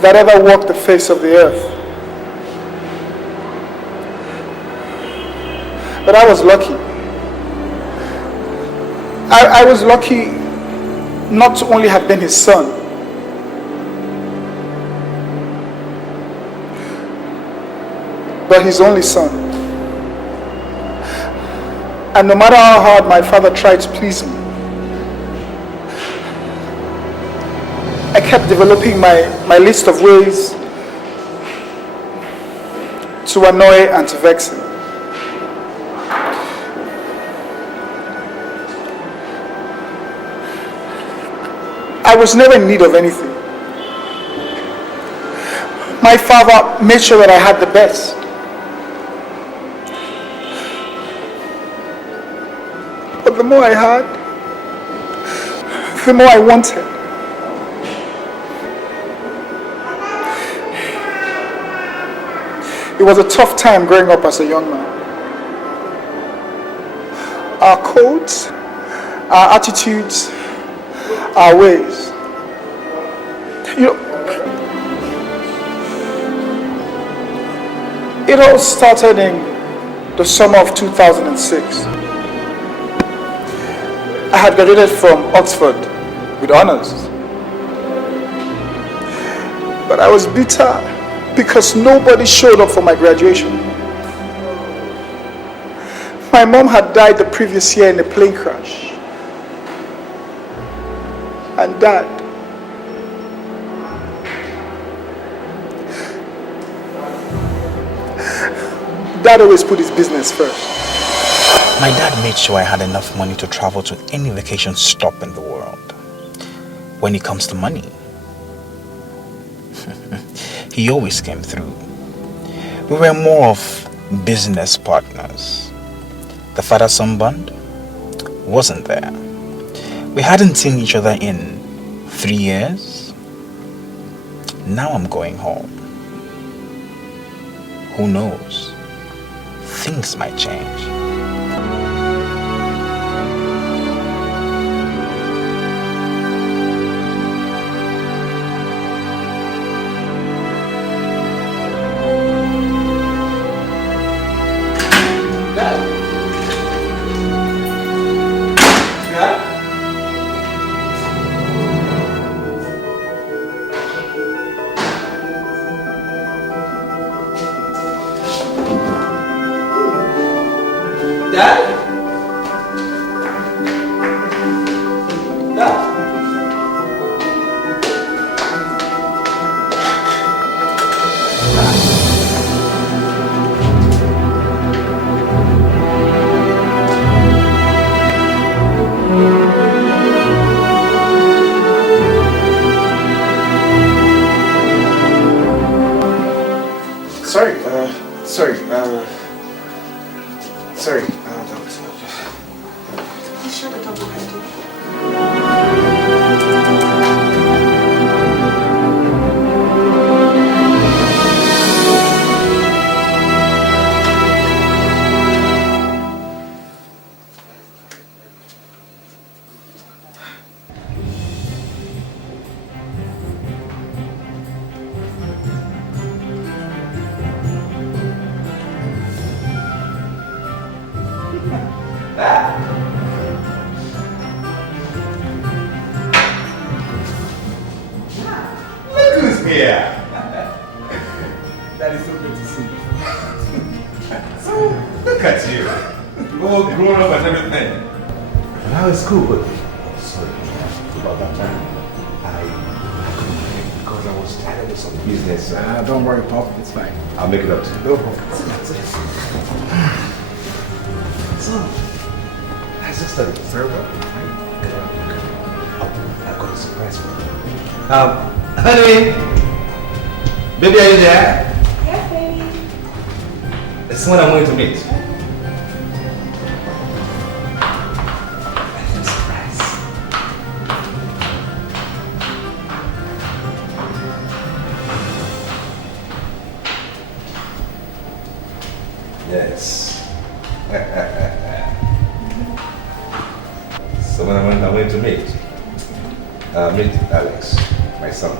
that ever walked the face of the earth. But I was lucky. I was lucky not to only have been his son, but his only son. And no matter how hard my father tried to please me, I kept developing my list of ways to annoy and to vex him. I was never in need of anything. My father made sure that I had the best. But the more I had, the more I wanted. It was a tough time growing up as a young man. Our codes, our attitudes, our ways. You know, it all started in the summer of 2006. I had graduated from Oxford with honors. But I was bitter because nobody showed up for my graduation. My mom had died the previous year in a plane crash. And Dad always put his business first. My dad made sure I had enough money to travel to any vacation stop in the world. When it comes to money, he always came through. We were more of business partners. The father-son bond wasn't there. We hadn't seen each other in 3 years. Now I'm going home. Who knows? Things might change. Honey, baby, are you there? Yes, baby. It's someone I'm going to meet. Yes. Someone I'm going to meet. Meet Alex, my son.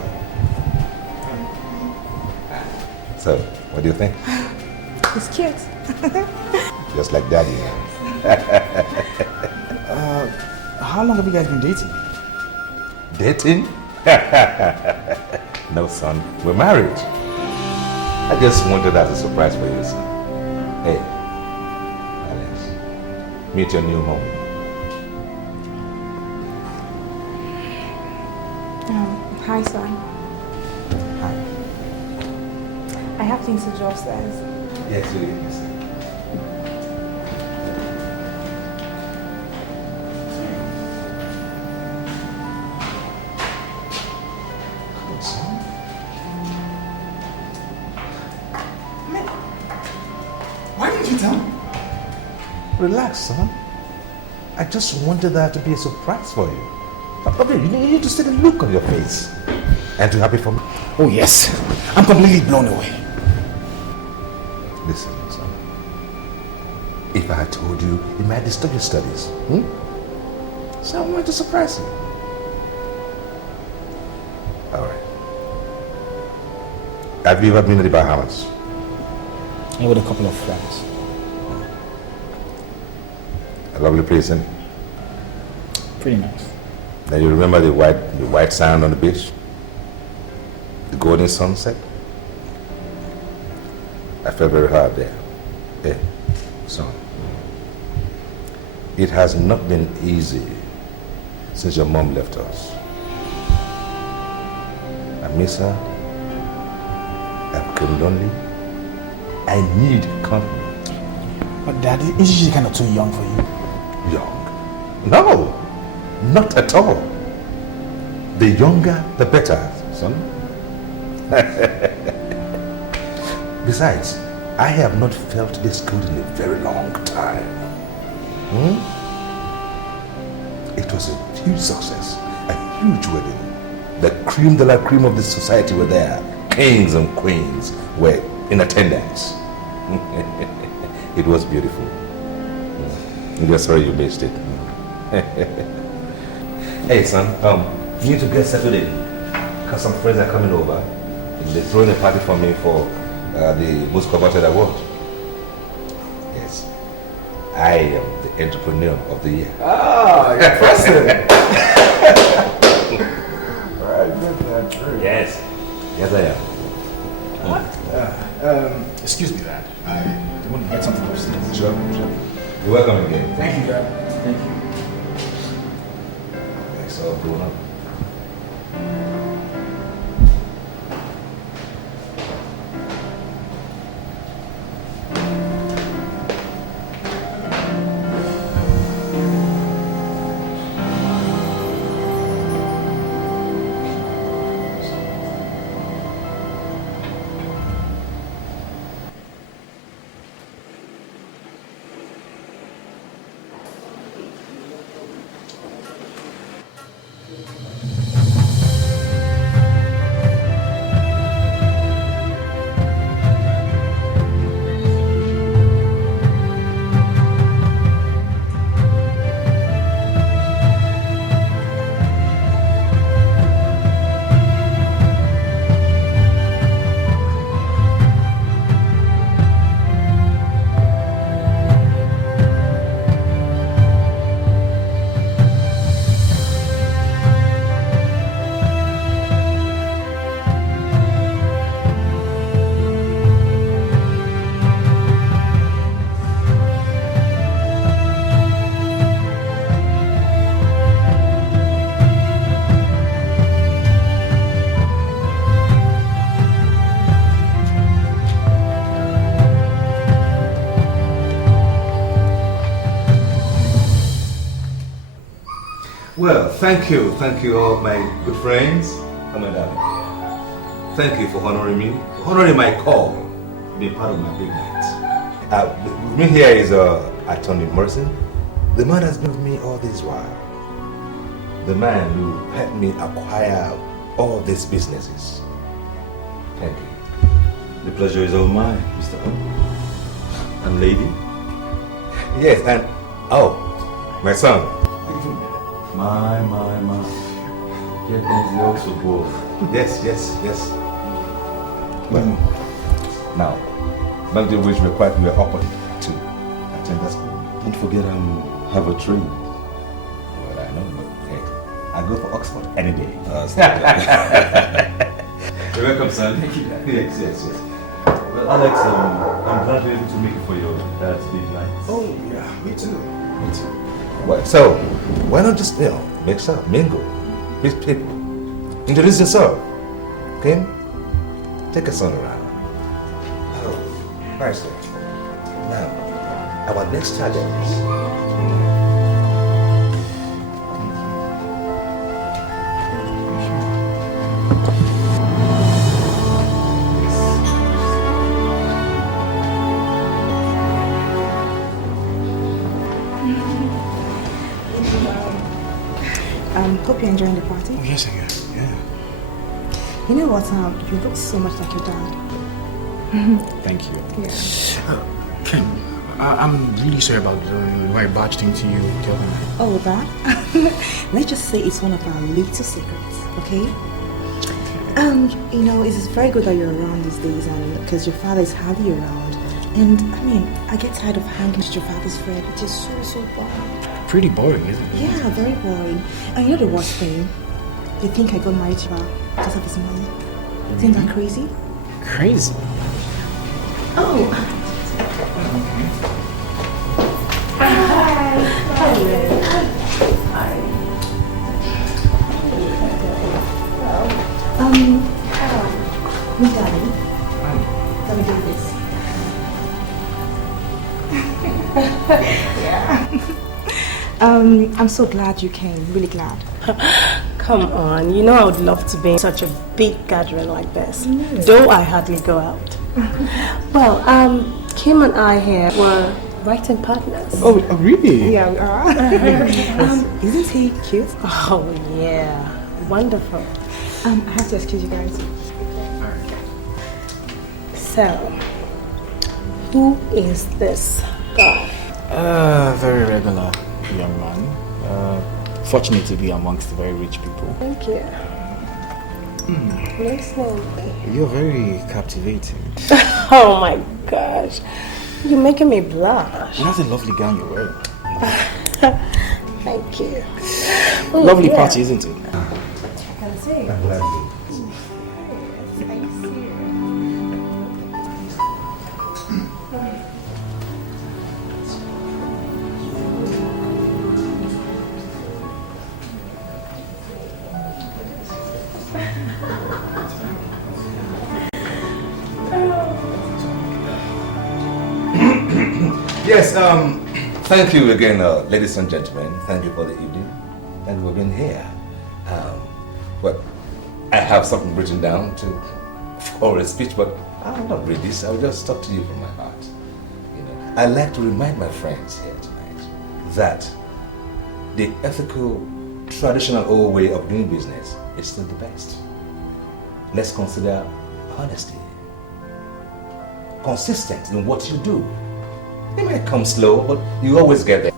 So, what do you think? He's cute. Just like Daddy. How long have you guys been dating? Dating? No, son. We're married. I just wanted that as a surprise for you, son. Hey, Alex, meet your new home. Hi, son. Hi. I have things to do upstairs. Yes, you yes. Why didn't you tell me? Relax, son. I just wanted that to be a surprise for you. But baby, you need to see the look on your face. Aren't you happy for me? Oh yes, I'm completely blown away. Listen, son. If I had told you, it might disturb your studies. So I wanted to surprise you. Alright. Have you ever been to the Bahamas? And with a couple of friends. A lovely place, isn't it? Pretty nice. Now you remember the white sand on the beach? The golden sunset? I felt very hard there. Hey, son. It has not been easy since your mom left us. I miss her. I've become lonely. I need company. But Dad, isn't she kind of too young for you? Young? No, not at all. The younger, the better, son. Besides, I have not felt this good in a very long time. It was a huge success, a huge wedding. The cream de la cream of the society were there. Kings and queens were in attendance. It was beautiful. I'm just sorry you missed it. Hey son, you need to get settled in because some friends are coming over. They're throwing a party for me for the most coveted award. Yes, I am the entrepreneur of the year. Ah, impressive. Yes, yes I am. What? Excuse me, Dad. I want to get something upstairs. Sure. You're welcome again. Thank you, Dad. Thank you. That's all going on. Well, thank you all my good friends and my darling. Thank you for honoring me, honoring my call, being part of my big night. With me here is Attorney Morrison, the man that's been with me all this while, the man who helped me acquire all these businesses. Thank you. The pleasure is all mine, Mr. Ibu. And lady? Yes, and my son. My. Get on the also board. Yes. Well, Now, back to which we were up on to attend that school. Don't forget have a trade. Well, I know, but hey, I go for Oxford any day. You're welcome, son. Thank you. Yes. Well, Alex, I'm glad you're able to make it for your dad's big night. Oh, yeah, me too. Well, so, why not just, mix up, mingle, meet people, introduce yourself, okay? Take a son around. Oh, nice. Now, our next challenge. Hope you're enjoying the party. Oh, yes, I am. Yeah. You know what? You look so much like your dad. Thank you. Yeah. Ken, I'm really sorry about the way I barged into you the other night. Oh, that? Let's just say it's one of our little secrets, okay? You know, it's very good that you're around these days, and because your father is hardly around. And I mean, I get tired of hanging with your father's friend, which is so boring. Pretty boring, isn't it? Yeah, very boring. And you know the worst thing? They think I got married to her because of his money. Isn't that crazy? Crazy? Oh! Hi! Hello! Hi! Darling, let me do this. Yeah. I'm so glad you came, really glad. Come on, you know I would love to be in such a big gathering like this, though I hardly go out. Well, Kim and I here were writing partners. Oh, really? Yeah, we are. Isn't he cute? Oh yeah, wonderful. I have to excuse you guys. So, who is this guy? Very regular young man. Fortunate to be amongst very rich people. Thank you. Listen. You're very captivating. Oh my gosh, you're making me blush. That's a lovely gown you're wearing. Thank you. Lovely party, isn't it? I can see. I'm glad you. Yes, thank you again, ladies and gentlemen. Thank you for the evening. And we've been here. But I have something written down for a speech, but I'll not read this. I'll just talk to you from my heart. You know, I like to remind my friends here tonight that the ethical, traditional old way of doing business is still the best. Let's consider honesty, consistent in what you do. It might come slow, but you always get there.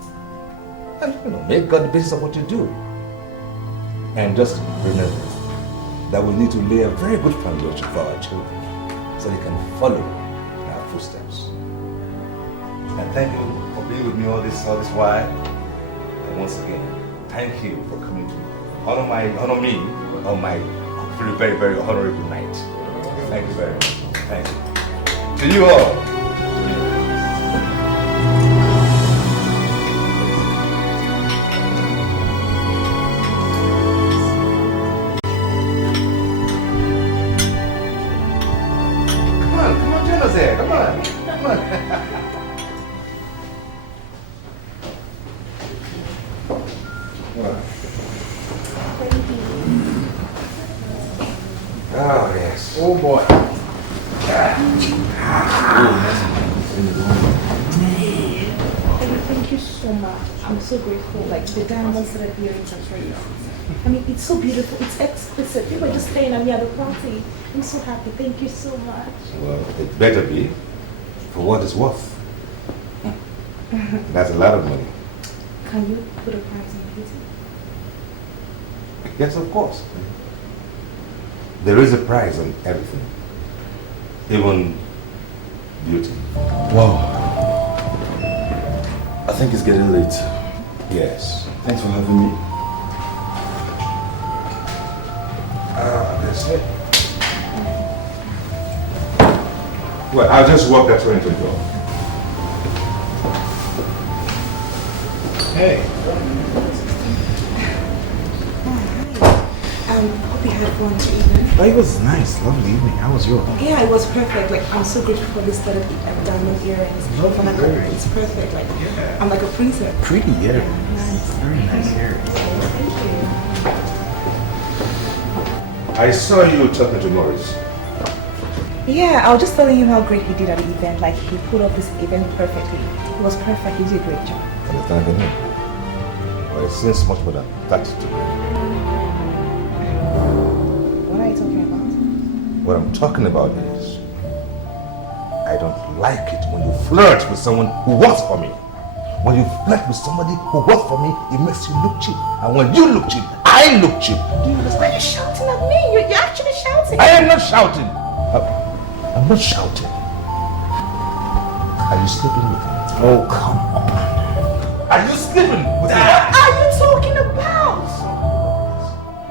And make God the basis of what you do. And just remember that we need to lay a very good foundation for our children so they can follow in our footsteps. And thank you for being with me all this while. And once again, thank you for coming to honor me on my very, very, very honorable night. Thank you very much. Thank you. To you all. Come on. Oh, yes. Oh boy. Thank you so much. I'm so grateful. Like the diamonds that are earrings are for you. I mean, it's so beautiful. It's exquisite. You were just staying at me at the party. I'm so happy. Thank you so much. Well, it better be for what it's worth. That's a lot of money. Can you put a price on it? Yes, of course. There is a price on everything. Even Beauty. Wow. I think it's getting late. Yes. Thanks for having me. That's it. Well, I'll just walk that way into the door. Hey. Hope you had fun evening. Oh, it was nice, lovely evening. How was yours? Yeah, it was perfect. Like, I'm so grateful for this set of diamond earrings. Lovely Like, earrings. it's perfect. Like, I'm like a princess. Pretty earrings. Nice. Very nice earrings. Thank you. I saw you talking to Morris. Yeah, I was just telling him how great he did at the event. Like, he pulled off this event perfectly. It was perfect. He did a great job. Understand him? But it seems much more than that to me. What are you talking about? What I'm talking about is, I don't like it when you flirt with someone who works for me. When you flirt with somebody who works for me, it makes you look cheap. And when you look cheap, I look cheap. Do you understand? Why are you shouting at me? You're actually shouting. I am not shouting. I'm not shouting. Are you sleeping with him? Oh, come on. Are you sleeping with him? What are you talking about?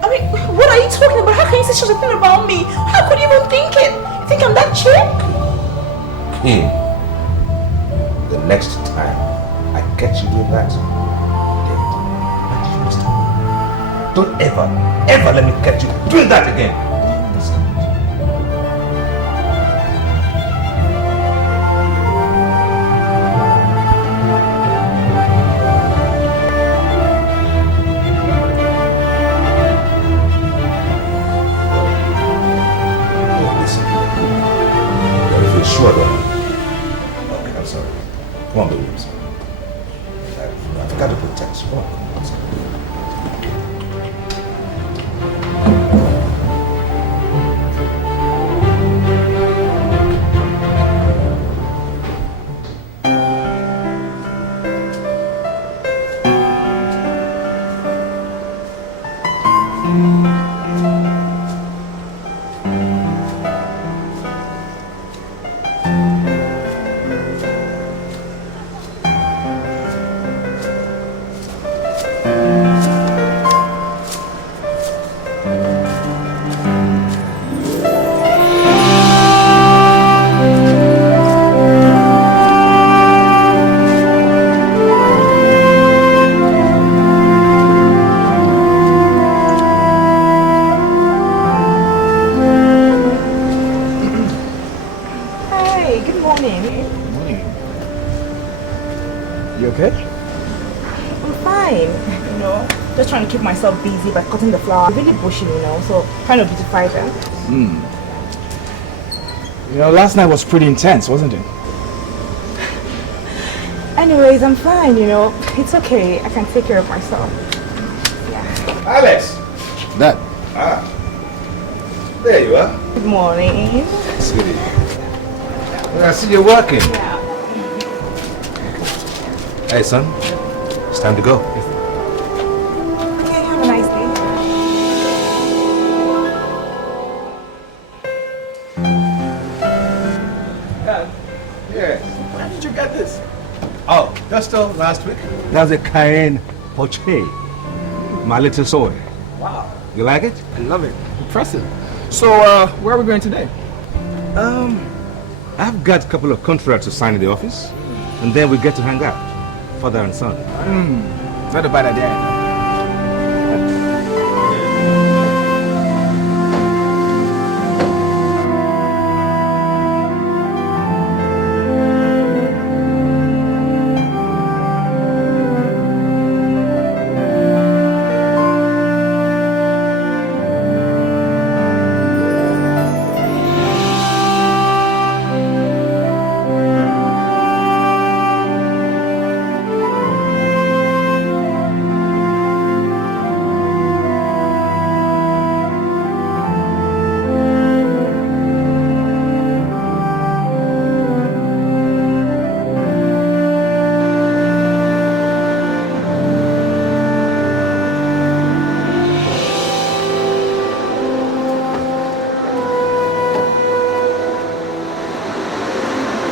I mean, what are you talking about? How can you say such a thing about me? How could you even think it? You think I'm that cheap? Hey, the next time I catch you doing that, then I do you understand? Don't ever let me catch you doing that again. Do you understand? Sure, though. Okay, I'm sorry. Come on, baby. I'm sorry. I forgot to put text. Come on, I'm sorry. Keep myself busy by cutting the flower. Really bushy, so kind of beautify them. Last night was pretty intense, wasn't it? Anyways, I'm fine, It's okay. I can take care of myself. Yeah. Alex! Dad. There you are. Good morning. Sweetie. I see you're working. Yeah. Hey, son. It's time to go. Have a nice day. Yeah. Where did you get this? Oh, just last week. That's a Cayenne poche. My little soy. Wow. You like it? I love it. Impressive. So, where are we going today? I've got a couple of contracts to sign in the office, and then we get to hang out, father and son. Not a bad idea.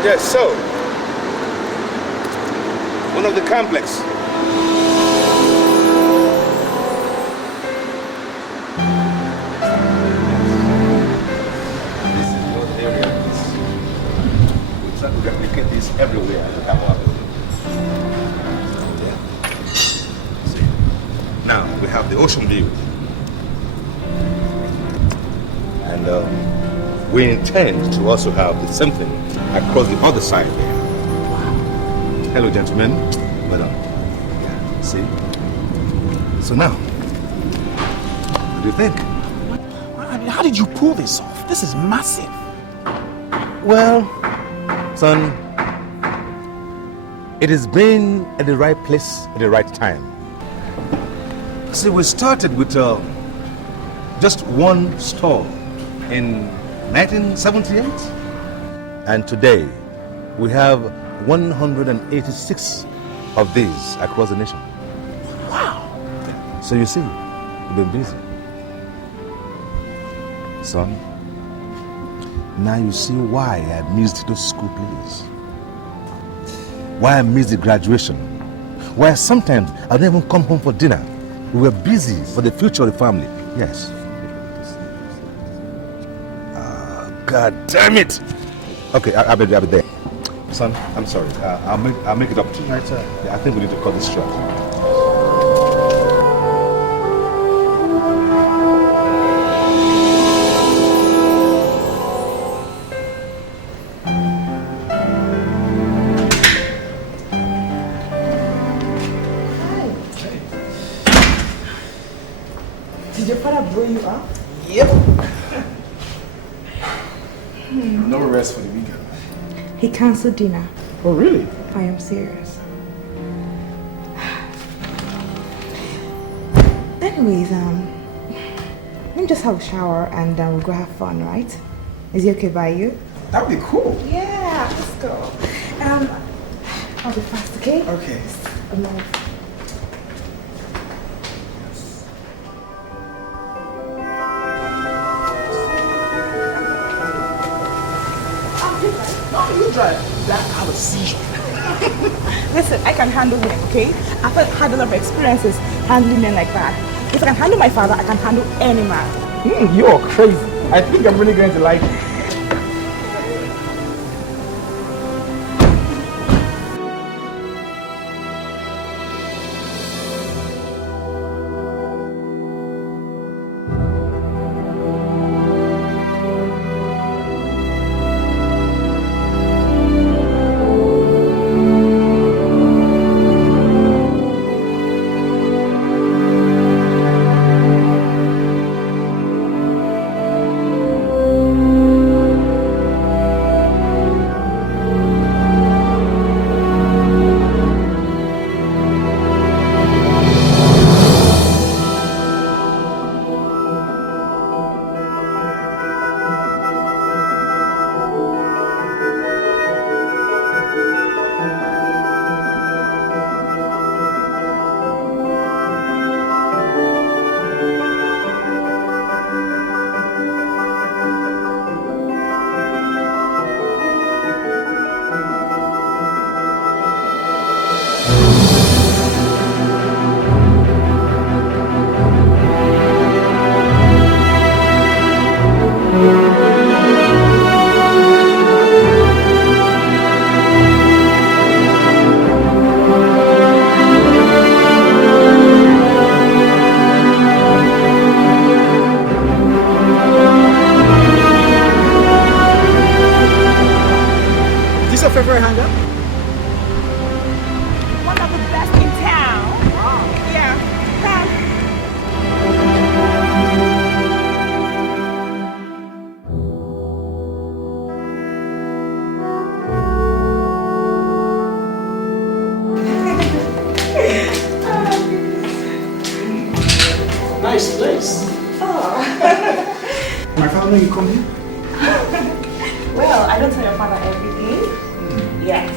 Yes, so one of the complex. This is your area. We try to replicate this everywhere in our yeah. See. Now we have the ocean view. And we intend to also have the same thing across the other side there. Hello, gentlemen. Well done. Yeah, see? So now, what do you think? I mean, how did you pull this off? This is massive. Well, son, it has been at the right place at the right time. See, we started with just one store in 1978, and today we have 186 of these across the nation. Wow. So you see, we've been busy. Son, now you see why I missed those school plays. Why I missed the graduation. Why sometimes I don't even come home for dinner. We were busy for the future of the family. Yes. God damn it! Okay, I'll be there. Son, I'm sorry. I'll make it up to you. Right, I think we need to cut this short. Did your father blow you up? Yep. No rest for the weekend. He canceled dinner. Oh, really? I am serious. Anyways, let me just have a shower and we'll go have fun, right? Is it okay by you? That'd be cool. Yeah, let's go. I'll be fast, okay? Okay. You drive. That I will see you. Listen, I can handle men, okay? I've had a lot of experiences handling men like that. If I can handle my father, I can handle any man. You're crazy. I think I'm really going to like you. Nice place. Oh. My father, you come here? Well, I don't tell your father everything. Yes.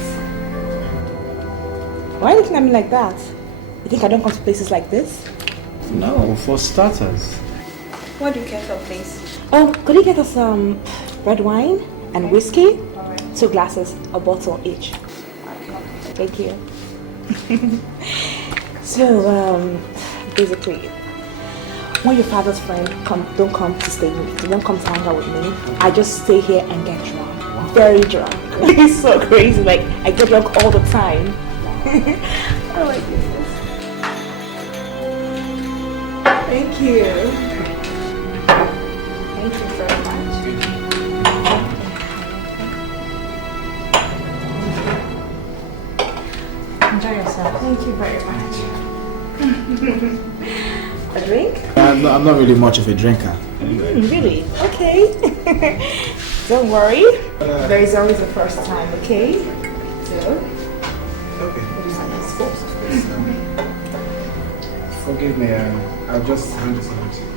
Why are you looking at me like that? You think I don't come to places like this? No, for starters. What do you care for, please? Oh, could you get us some red wine and whiskey? 2 glasses, a bottle each. Thank you. So, basically, when your father's friend don't come to stay with me, they don't come to hang out with me, I just stay here and get drunk. Very drunk. It's so crazy. Like, I get drunk all the time. Oh my goodness. Thank you. Thank you very much. Enjoy yourself. Thank you very much. A drink? I'm not really much of a drinker. Really? Okay. Don't worry. There is always a first time, okay? So. Okay. Forgive me, I'll just hand this over to you.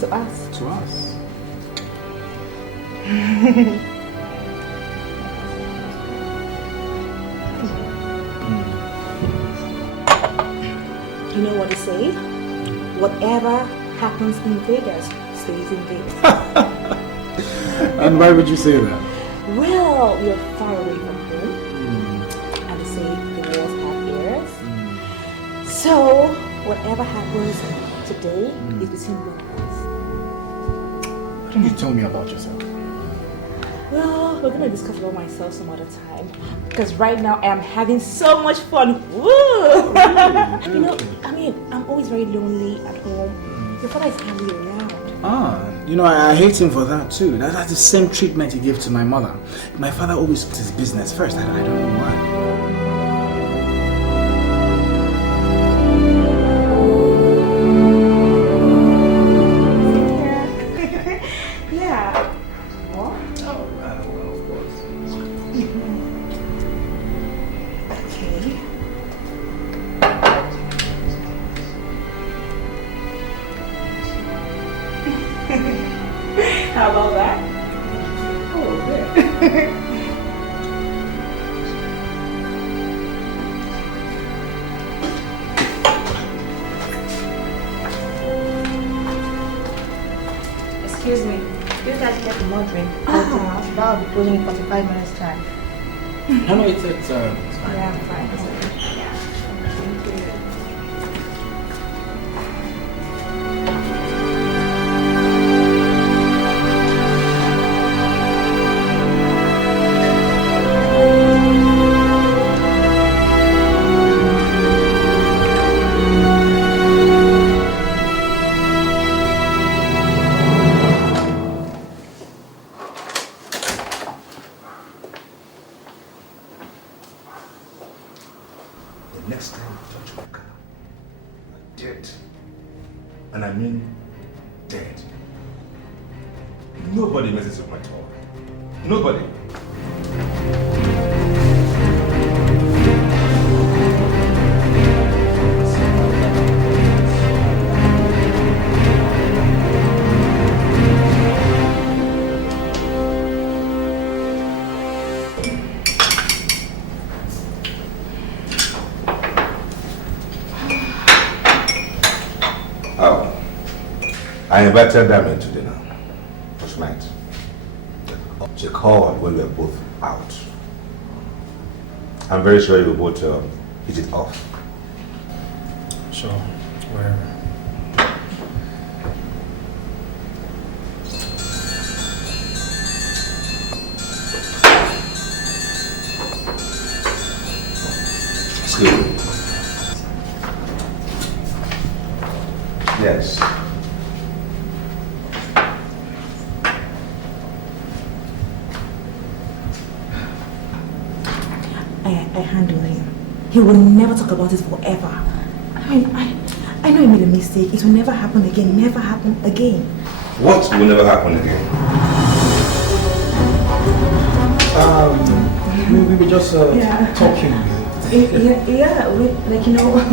To us. To us. You know what they say? Whatever happens in Vegas stays in Vegas. And why would you say that? Well, we are far away from home. And they say the walls have ears. So, whatever happens today is between both of us. Why don't you tell me about yourself? Well, we're gonna discuss about myself some other time. Because right now I am having so much fun. Woo! You know, I mean, I'm always very lonely at home. Your father is hardly around. You know, I hate him for that too. That's the same treatment he gave to my mother. My father always puts his business first. I don't know why. How about that? Oh, good. Excuse me, you guys get more drink? That'll be closing in 45 minutes time. No, it's fine. Yeah, I'm fine. Yeah. Thank you. Next time you touch my car, you're dead. And I mean dead. Nobody messes with my toy. Nobody. I invited them in to dinner tonight. She called when we were both out. I'm very sure you both hit it off. Sure, wherever. Excuse me. Yes. I handle him. He will never talk about it forever. I mean, I know he made a mistake. It will never happen again. Never happen again. What will never happen again? We were just talking.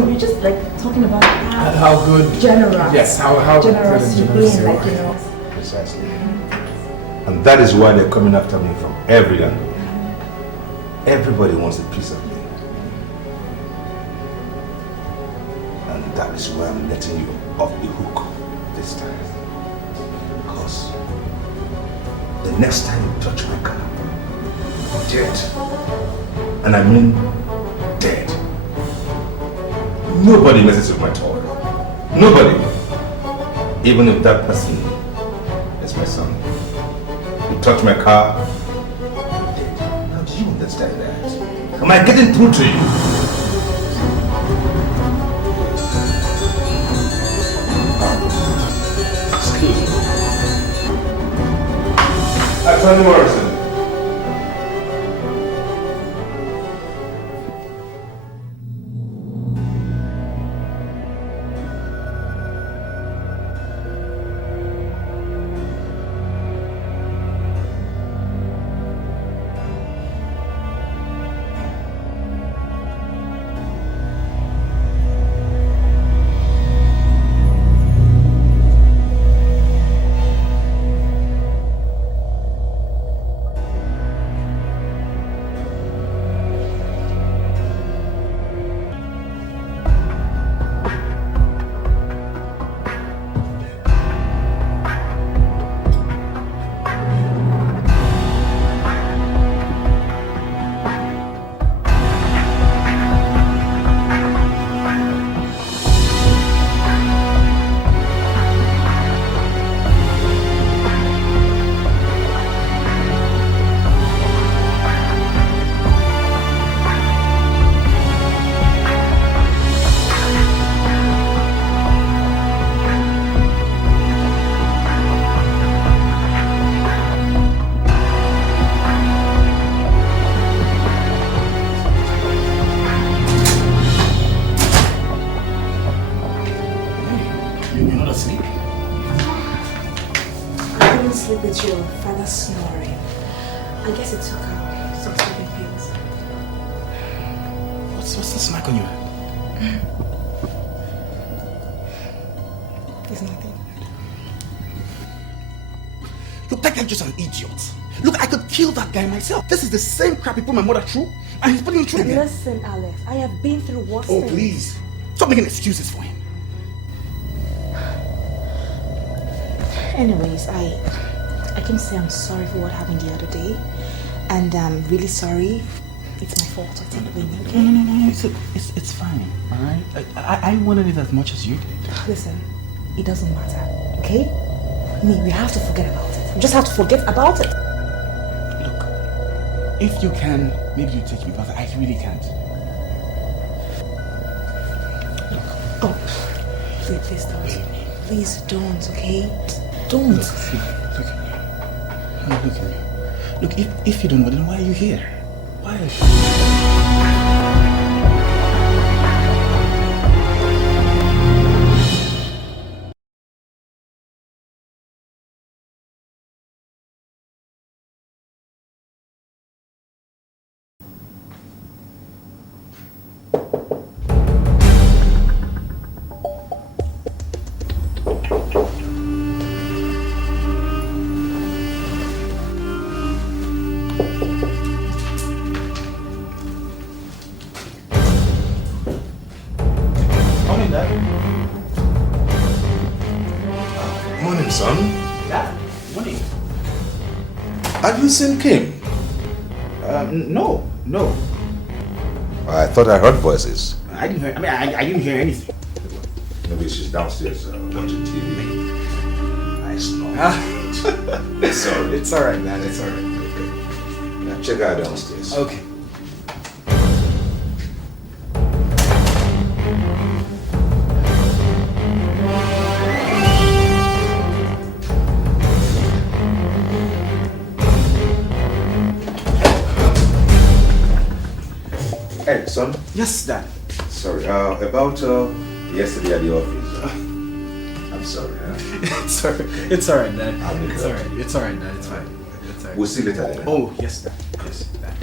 We're just like talking about How good. Generous. Yes, how generous good you've and generous been, you like, are. you know. Precisely. And that is why they're coming after me from every angle. Everybody wants a piece of me. That is why I'm letting you off the hook this time. Because the next time you touch my car, dead. And I mean dead. Nobody messes with my toy. Nobody. Even if that person is my son. You touch my car, dead. How do you understand that? Am I getting through to you? Excuse me. Attorney Morrison. This is the same crap he put my mother through, and he's putting me through again. Listen, Alex, I have been through worse Oh, things. please. Stop making excuses for him. Anyways, I can say I'm sorry for what happened the other day. And I'm really sorry. It's my fault. I take the blame, okay? No. It's fine, alright? I wanted it as much as you did. Listen, it doesn't matter, okay? We have to forget about it. We just have to forget about it. If you can, maybe you take me, but I really can't. Oh, please don't. Please don't, okay? Don't. Look at me. Look, if you don't know, then why are you here? Why are you Seen Kim? No. I thought I heard voices. I didn't hear. I didn't hear anything. Maybe she's downstairs watching TV. Nice snow. Sorry. It's all right, man. It's all right. Okay. Now check her out downstairs. Okay. Hey, son. Yes, Dad. Sorry, about yesterday at the office. I'm sorry, huh? It's alright, Dad. It's alright. It's alright, Dad. It's fine. It's alright. We'll see you later then. Oh, yes, Dad. Yes, Dad.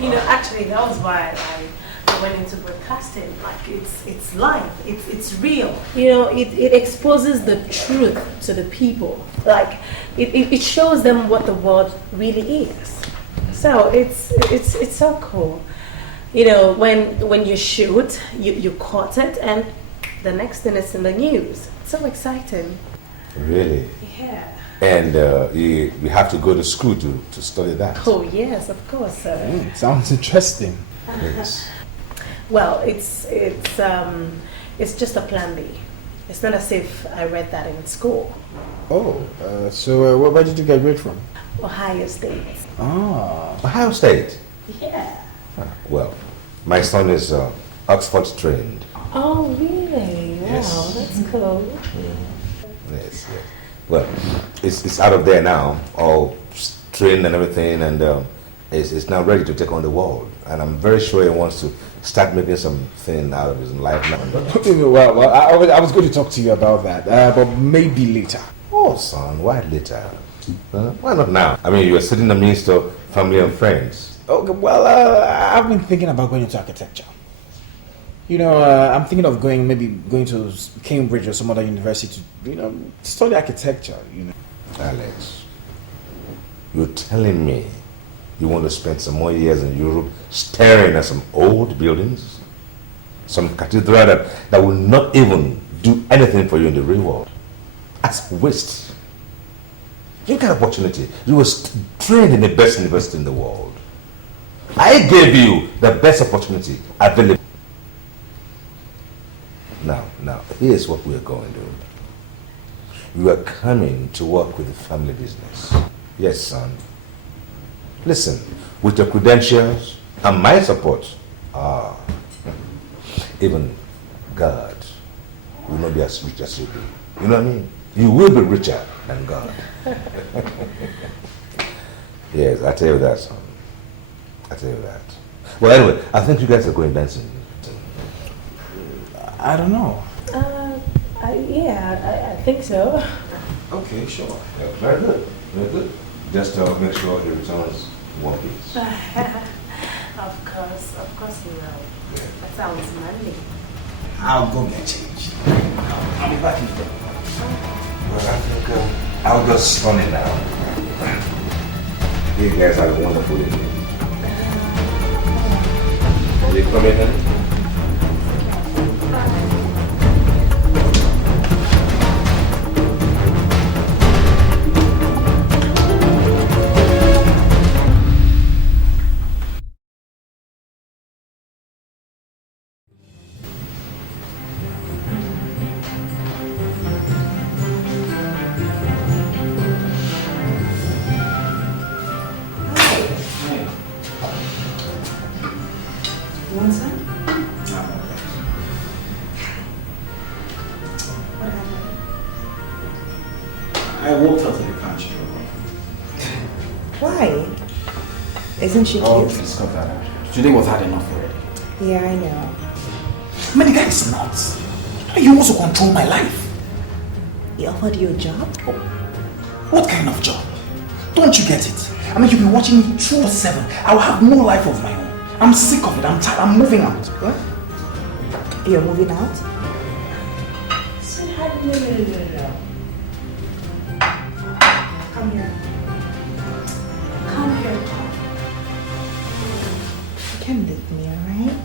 You know, actually, that was why I went into broadcasting. Like, it's live, it's real. You know, it exposes the truth to the people. Like, it shows them what the world really is. So it's so cool. You know, when you shoot, you caught it, and the next thing is in the news. It's so exciting. Really? Yeah. And you have to go to school to study that? Oh yes, of course, sir. Sounds interesting. Yes. Well, it's just a plan B. It's not as if I read that in school. Oh, so where did you graduate from? Ohio State. Ah. Ohio State? Yeah. Well, my son is Oxford trained. Oh, really? Yes. Wow, that's cool. Yes, yes. Well, it's out of there now, all trained and everything, and it's now ready to take on the world. And I'm very sure he wants to start making something out of his life now. Well, I was going to talk to you about that, but maybe later. Oh, son, why later? Why not now? I mean, you're sitting in the midst of family and friends. Okay, well, I've been thinking about going into architecture. You know, I'm thinking of going to Cambridge or some other university to, study architecture, Alex, you're telling me you want to spend some more years in Europe staring at some old buildings? Some cathedral that will not even do anything for you in the real world? That's waste. You got opportunity. You were trained in the best university in the world. I gave you the best opportunity available. Now, here's what we're going to do. You are coming to work with the family business. Yes, son. Listen, with your credentials and my support, even God will not be as rich as you do. You know what I mean? You will be richer than God. Yes, I tell you that, son. I tell you that. Well, anyway, I think you guys are going dancing. I don't know. I think so. Okay, sure. Yeah, very good. Very good. Just make sure he returns one piece. Of course you will. Yeah. That sounds manly. I'll go get changed. I'll be back in a bit. Well, I think I'll just stun it now. You guys have a wonderful evening. Are you coming in? I walked out of the country. Why? Isn't she Oh, cute? please cut that out. Today was hard enough already. Yeah, I know. I mean, the guy is nuts. He wants to control my life. He offered you a job? Oh, what kind of job? Don't you get it? I mean, you've been watching me 2/7. I will have no life of my own. I'm sick of it. I'm tired. I'm moving out. What? You're moving out? Sweetheart, no. Come here. Come here. You can leave me, alright?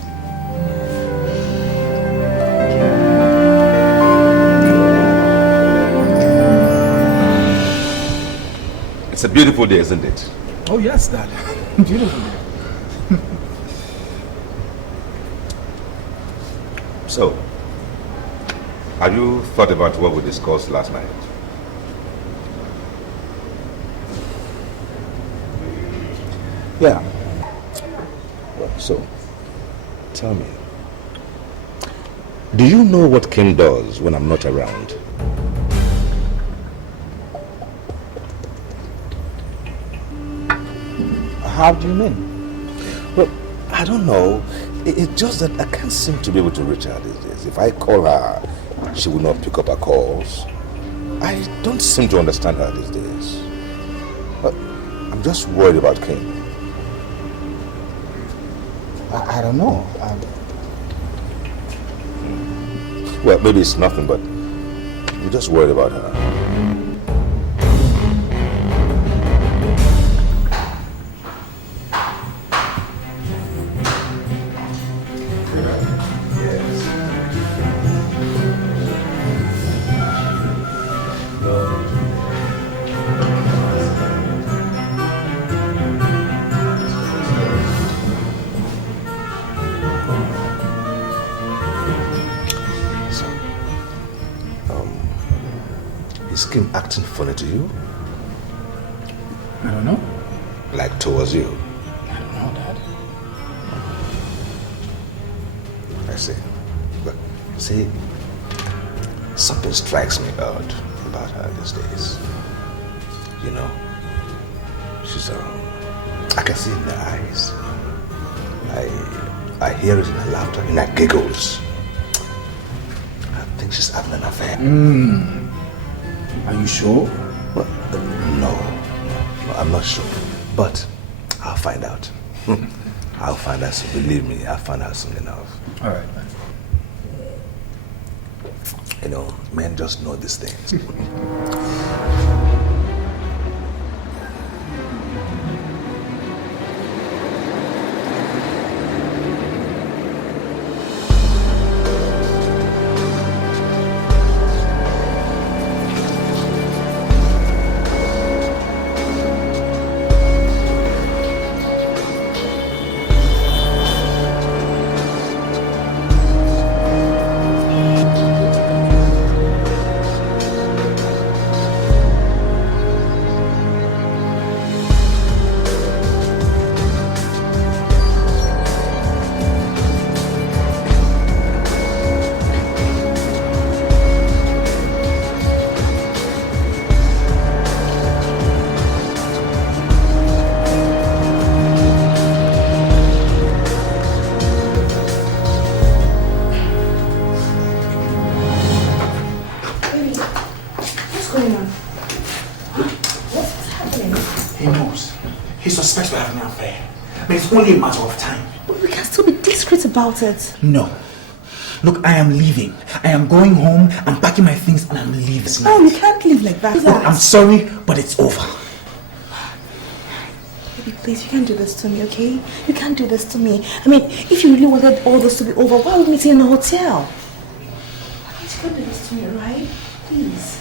It's a beautiful day, isn't it? Oh, yes, Dad. Beautiful. So, have you thought about what we discussed last night? Yeah. Well, so, tell me, do you know what Kim does when I'm not around? How do you mean? Well, I don't know. It's just that I can't seem to be able to reach her these days. If I call her, she will not pick up her calls. I don't seem to understand her these days. But I'm just worried about Kim. I don't know. Well, maybe it's nothing, but you're just worried about her. Kim acting funny to you? I don't know. Like towards you? I don't know, Dad. I see. But see, something strikes me odd about her these days. You know, she's I can see it in her eyes. I hear it in her laughter, in her giggles. I think she's having an affair. Are you sure? Well, no, I'm not sure. But I'll find out. I'll find out soon. Believe me, I'll find out soon enough. All right, man. You know, men just know these things. Only a matter of time. But we can still be discreet about it. No. Look, I am leaving. I am going home, I'm packing my things, and I'm leaving this night. No, you can't leave like that. Look, I'm sorry, but it's over. Baby, please, you can't do this to me, okay? You can't do this to me. I mean, if you really wanted all this to be over, why would we stay in a hotel? Please, you can't do this to me, right? Please.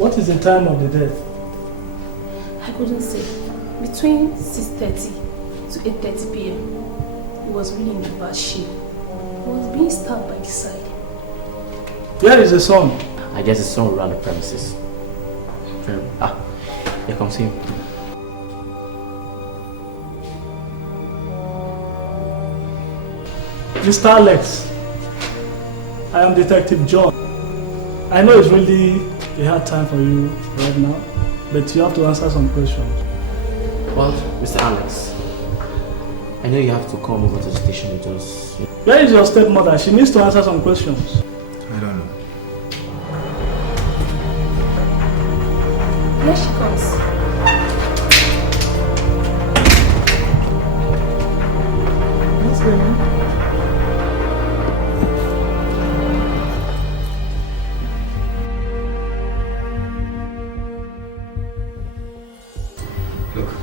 What is the time of the death? I couldn't say. Between 6:30 to 8:30 p.m. He was really in a bad shape. He was being stabbed by the side. Where is the son? I guess the son around the premises. Here comes him. Mr. Alex, I am Detective John. I know it's really a hard time for you right now, but you have to answer some questions. Well, Mr. Alex, I know you have to come over to the station with us. Where is your stepmother? She needs to answer some questions. I don't know. Here she comes. What's going on?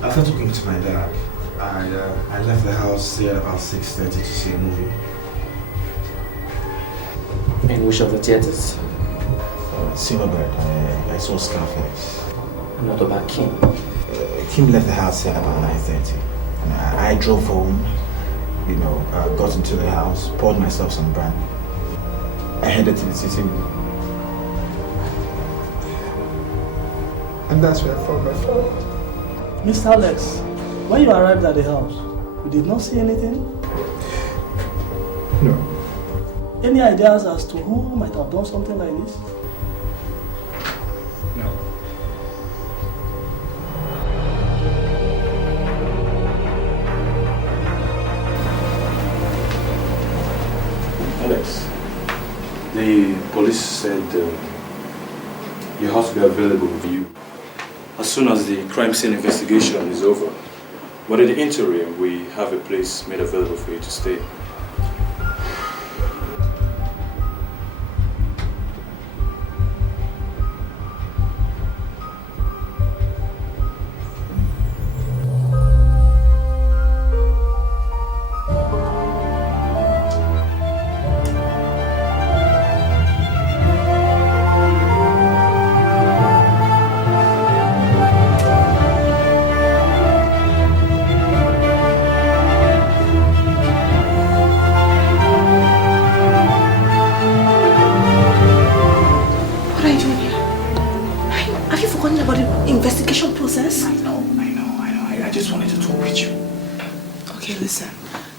After talking to my dad, I left the house here at about 6:30 to see a movie. In which of the theaters? Silverbird. I saw Scarface. And what about Kim? Kim left the house here at about 9:30. I drove home, got into the house, poured myself some brandy. I headed to the sitting room. And that's where I found my father. Mr. Alex, when you arrived at the house, you did not see anything? No. Any ideas as to who might have done something like this? No. Alex, the police said your house will be available for you as soon as the crime scene investigation is over. But in the interim, we have a place made available for you to stay.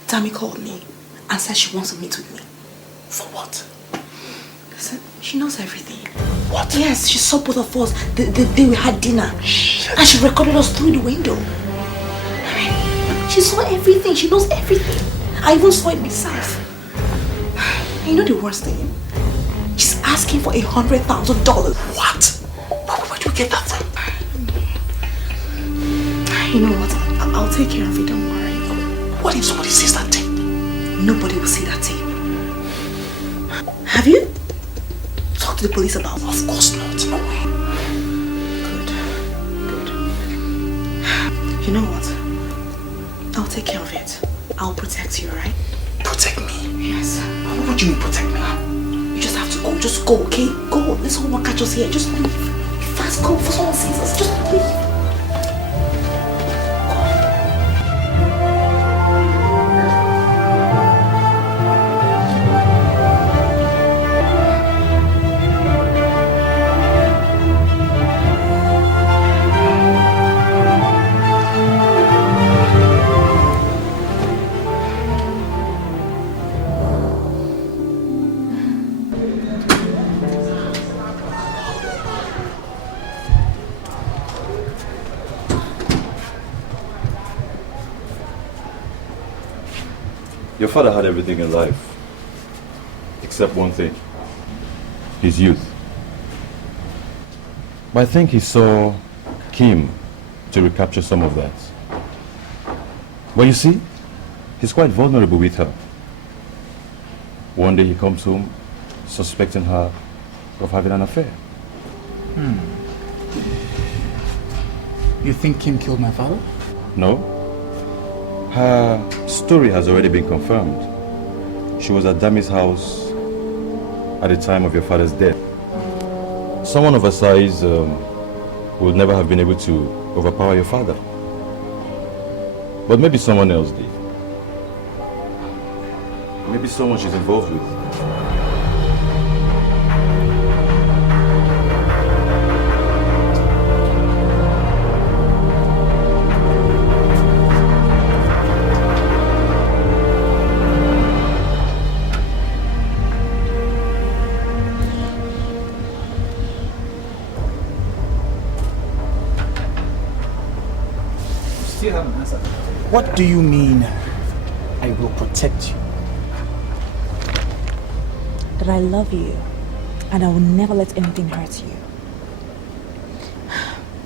Tammy called me and said she wants to meet with me. For what? Listen, she knows everything. What? Yes, she saw both of us the day we had dinner. Shit. And she recorded us through the window. I mean, she saw everything. She knows everything. I even saw it myself. And you know the worst thing? She's asking for $100,000. What? Where do you get that from? You know what? I'll take care of it, don't worry. What if somebody sees that tape? Nobody will see that tape. Have you talked to the police about it? Of course not. No way. Good. You know what? I'll take care of it. I'll protect you, alright? Protect me? Yes. What do you mean protect me? You just have to go. Just go, okay? Go. This whole one catch us here. Just leave. Fast, go. For someone sees us. Just leave. Your father had everything in life, except one thing, his youth. But I think he saw Kim to recapture some of that. But you see, he's quite vulnerable with her. One day he comes home suspecting her of having an affair. You think Kim killed my father? No. Her story has already been confirmed. She was at Dami's house at the time of your father's death. Someone of her size would never have been able to overpower your father. But maybe someone else did. Maybe someone she's involved with. What do you mean, I will protect you? That I love you and I will never let anything hurt you.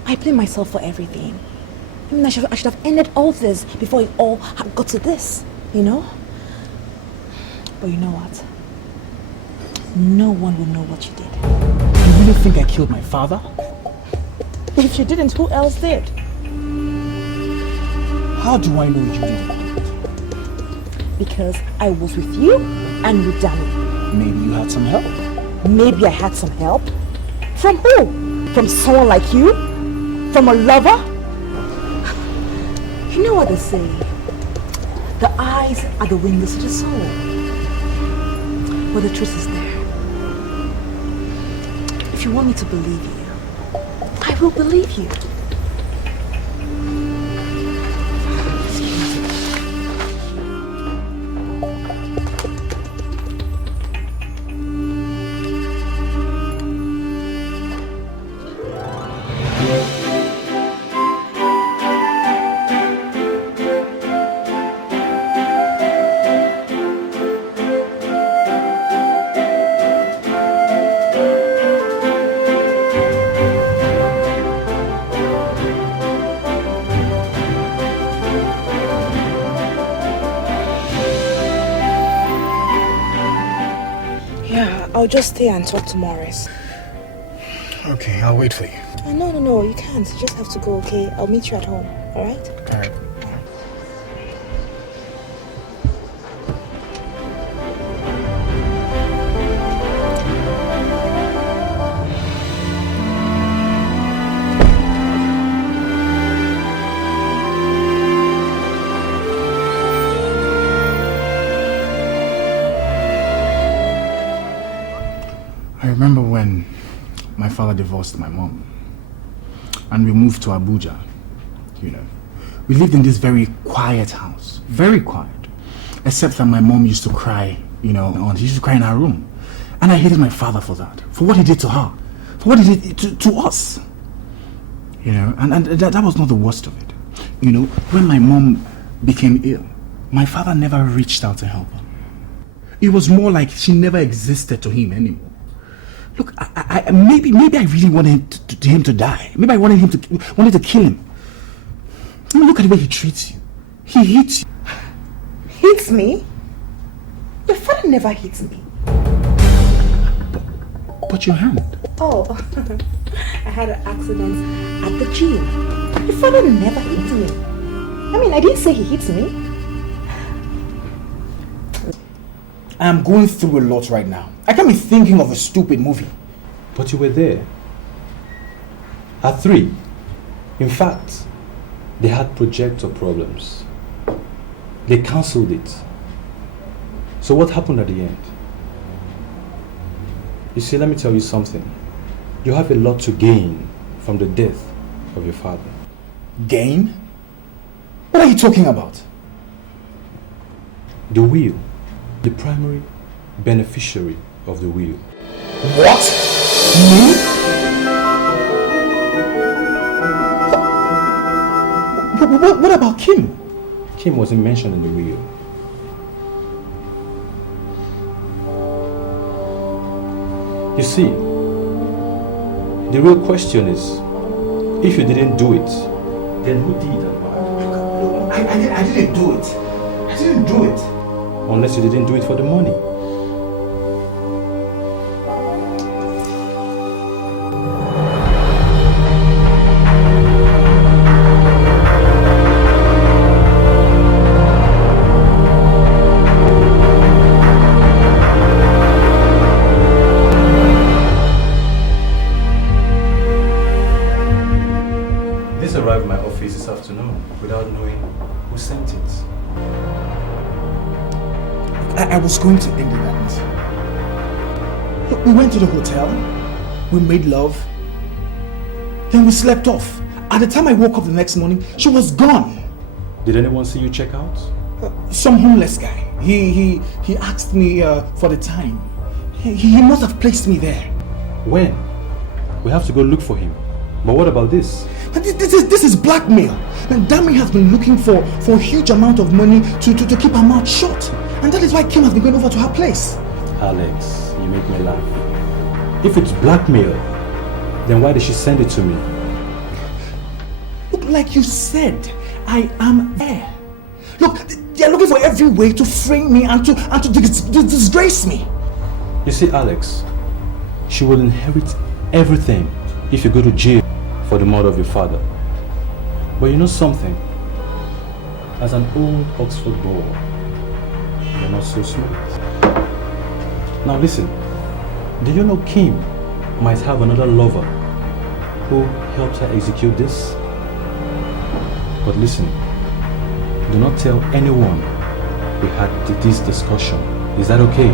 I blame myself for everything. I mean, I should have ended all this before it all had got to this, you know? But you know what? No one will know what you did. You really think I killed my father? If you didn't, who else did? How do I know you didn't? Because I was with you and with Danny. Maybe you had some help. Maybe I had some help. From who? From someone like you? From a lover? You know what they say? The eyes are the windows to the soul. But the truth is there. If you want me to believe you, I will believe you. I'll just stay and talk to Morris. Okay, I'll wait for you. No, you can't. You just have to go, okay? I'll meet you at home, alright? Alright. I remember when my father divorced my mom and we moved to Abuja, you know. We lived in this very quiet house, very quiet, except that my mom used to cry, you know, she used to cry in her room. And I hated my father for that, for what he did to her, for what he did to us, you know. And that was not the worst of it. You know, when my mom became ill, my father never reached out to help her. It was more like she never existed to him anymore. Look, maybe I really wanted him to die. Maybe I wanted to kill him. I mean, look at the way he treats you. He hits you. Hits me? Your father never hits me. But your hand. Oh, I had an accident at the gym. Your father never hit me. I mean, I didn't say he hits me. I'm going through a lot right now. I can't be thinking of a stupid movie. But you were there. At 3. In fact, they had projector problems. They cancelled it. So what happened at the end? You see, let me tell you something. You have a lot to gain from the death of your father. Gain? What are you talking about? The will. The primary beneficiary of the will. What? Me? What about Kim? Kim wasn't mentioned in the will. You see, the real question is, if you didn't do it, then who did and why? I didn't do it. I didn't do it. Unless you didn't do it for the money. This arrived at my office this afternoon without knowing who sent it. I was going to end that. Look, we went to the hotel, we made love, then we slept off. At the time I woke up the next morning, she was gone. Did anyone see you check out? Some homeless guy. He asked me for the time. He must have placed me there. When? We have to go look for him. But what about this? This is blackmail. And Dami has been looking for a huge amount of money to keep her mouth shut. And that is why Kim has been going over to her place. Alex, you make me laugh. If it's blackmail, then why did she send it to me? Look, like you said, I am there. Look, they're looking for every way to frame me and to disgrace me. You see, Alex, she will inherit everything if you go to jail for the murder of your father. But you know something? As an old Oxford boy, you're not so smart. Now listen, do you know Kim might have another lover who helped her execute this? But listen, do not tell anyone we had this discussion. Is that okay?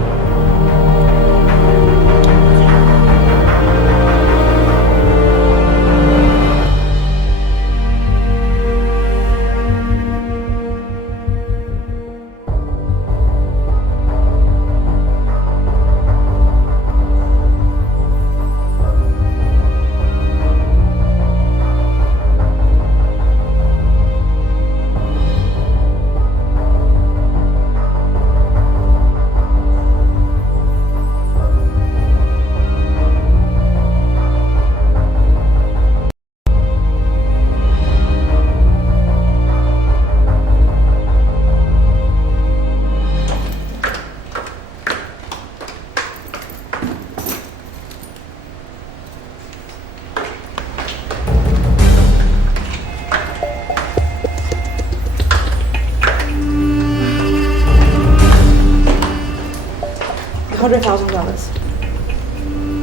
$100,000.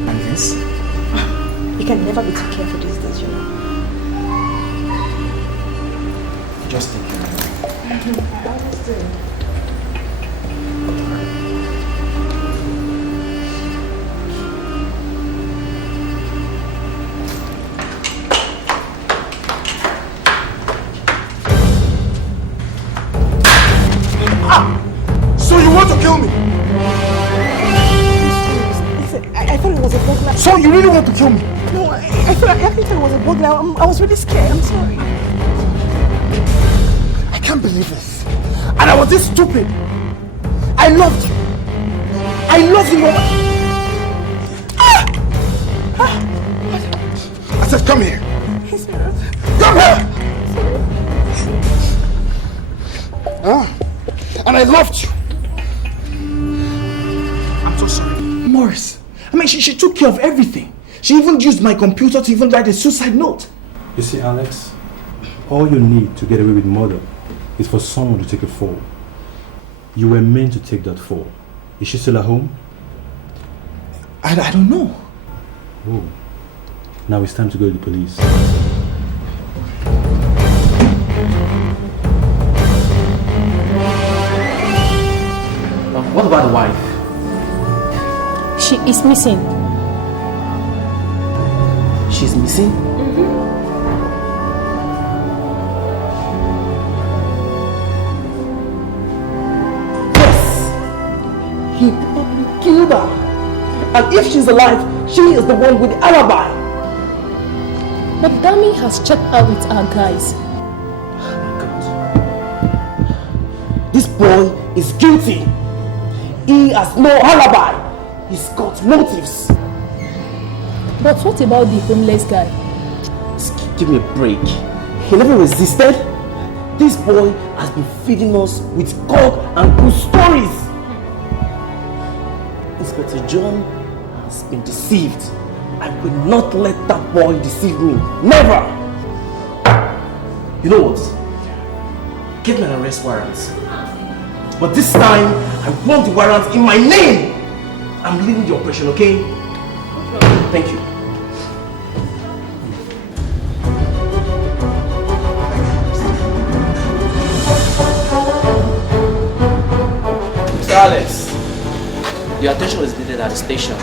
And this? You can never be too careful these days, you know. Just take care of I understood. So you want to kill me? I thought it was a burglar. So you really want to kill me? No, I actually thought it was a burglar. I was really scared. I'm sorry. I can't believe this. And I was this stupid. I loved you. I love you. I said, come here. Come here. And I loved you. I'm so sorry. Morris. I mean, she took care of everything. She even used my computer to even write a suicide note. You see, Alex, all you need to get away with murder is for someone to take a fall. You were meant to take that fall. Is she still at home? I don't know. Oh. Now it's time to go to the police. What about the wife? She is missing. She's missing? Yes! He probably killed her. And if she's alive, she is the one with the alibi. But Dami has checked out with our guys. Oh my God. This boy is guilty. He has no alibi. He's got motives. But what about the homeless guy? Just give me a break. He never resisted. This boy has been feeding us with cock and good stories. Inspector John has been deceived. I will not let that boy deceive me. Never! You know what? Get me an arrest warrant. But this time, I want the warrant in my name. I'm leading the operation, okay? Thank you. Mr. Alex, your attention is needed at the station.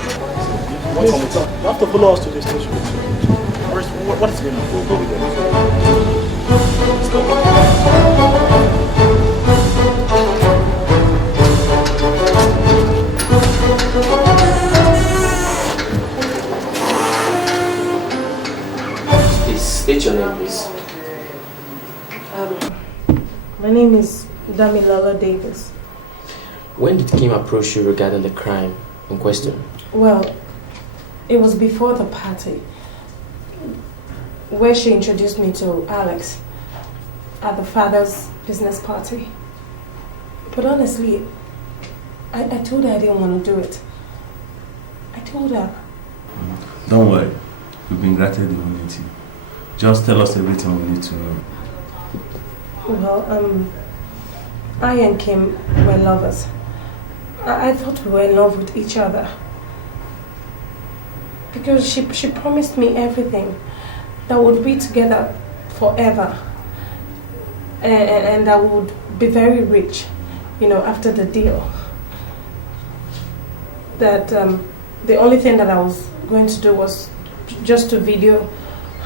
What's on the top? You have to follow us to the station. What is going on? We'll go with them. Let's go. State your name, please. My name is Damilola Davis. When did Kim approach you regarding the crime in question? Well, it was before the party, where she introduced me to Alex at the father's business party. But honestly, I told her I didn't want to do it. I told her. Don't worry, you've been granted immunity. Just tell us everything we need to know. Well, I and Kim were lovers. I thought we were in love with each other. Because she promised me everything. That would be together forever. And I would be very rich, after the deal. That the only thing that I was going to do was just to video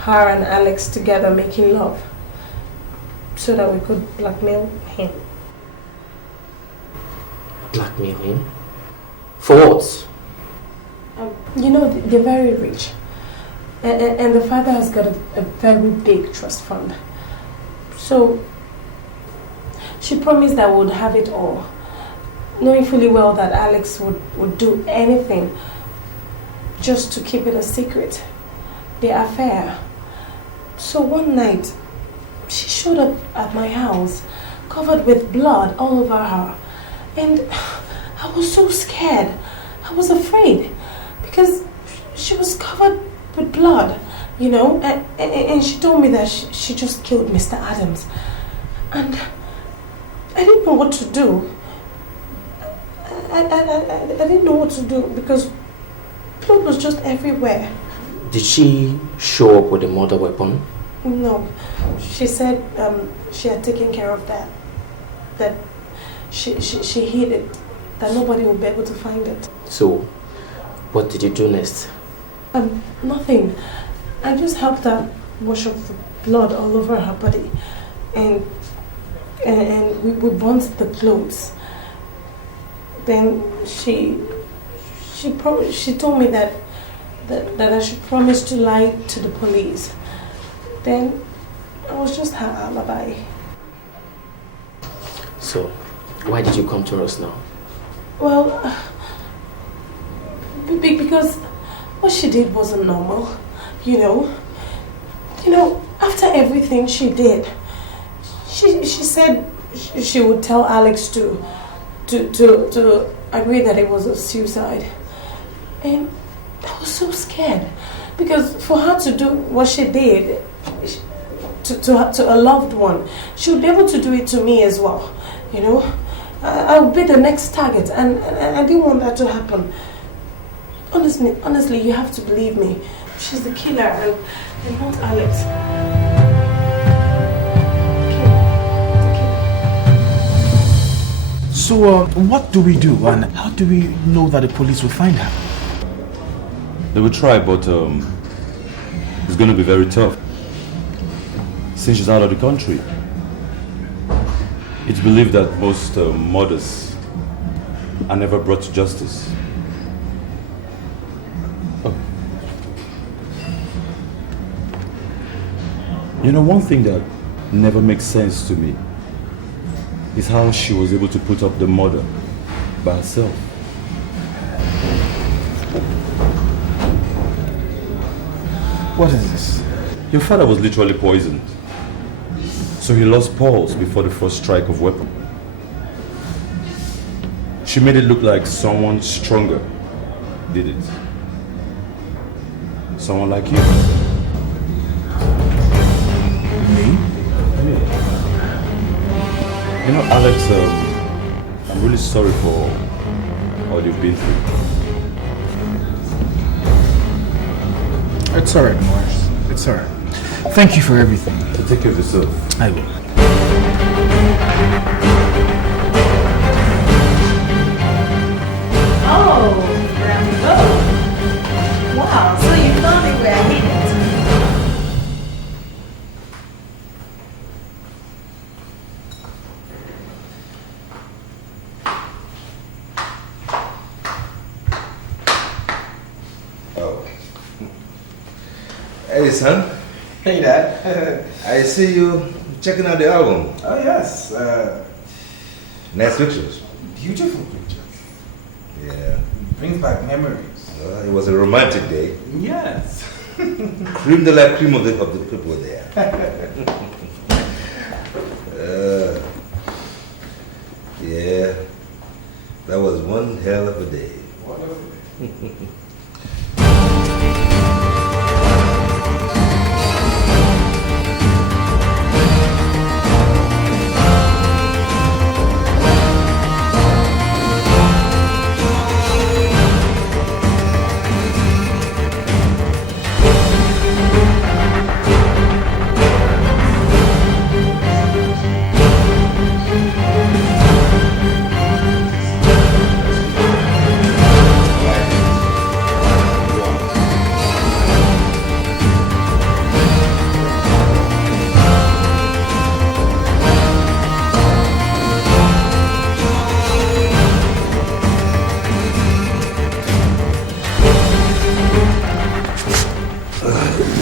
her and Alex together making love. So that we could blackmail him. Blackmail him? For what? They're very rich. And the father has got a very big trust fund. So, she promised I would have it all. Knowing fully well that Alex would do anything just to keep it a secret. The affair. So one night, she showed up at my house, covered with blood all over her. And I was so scared. I was afraid. Because she was covered with blood, and she told me that she just killed Mr. Adams. And I didn't know what to do. I didn't know what to do because blood was just everywhere. Did she show up with a murder weapon? No. She said she had taken care of that. That she hid it. That nobody would be able to find it. So, what did you do next? Nothing. I just helped her wash off the blood all over her body. And we burnt the clothes. Then she told me that I should promise to lie to the police. Then I was just her alibi. So, why did you come to us now? Well, because what she did wasn't normal, after everything she did, she said she would tell Alex to agree that it was a suicide. And I was so scared because for her to do what she did to a loved one, she would be able to do it to me as well, I would be the next target, and I didn't want that to happen. Honestly, you have to believe me. She's the killer and not Alex. So, what do we do, and how do we know that the police will find her? They will try, but it's going to be very tough. Since she's out of the country. It's believed that most murders are never brought to justice. Oh. One thing that never makes sense to me is how she was able to put up the murder by herself. What is this? Your father was literally poisoned. So he lost pulse before the first strike of weapon. She made it look like someone stronger did it. Someone like you. Me? Yeah. Alex, I'm really sorry for all you've been through. It's alright, Morris. It's alright. Thank you for everything. Take care of yourself. I will. Oh, Rambo. Wow, so you thought they were hidden. Oh. Hey, son. Hey, Dad. I see you checking out the album. Oh, yes. Nice pictures. Beautiful pictures. Yeah. Brings back memories. It was a romantic day. Yes. Cream de la cream of the people there. Yeah. That was one hell of a day. Wonderful.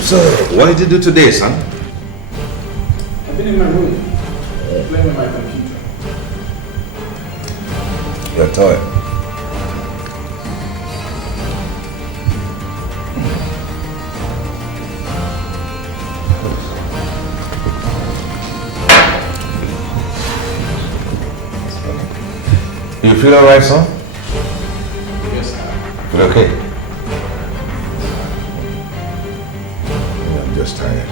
So, what did you do today, son? I've been in my room, playing with my computer. You're tired. You feel alright, son? Yes, sir. Feel okay? I'm just tired.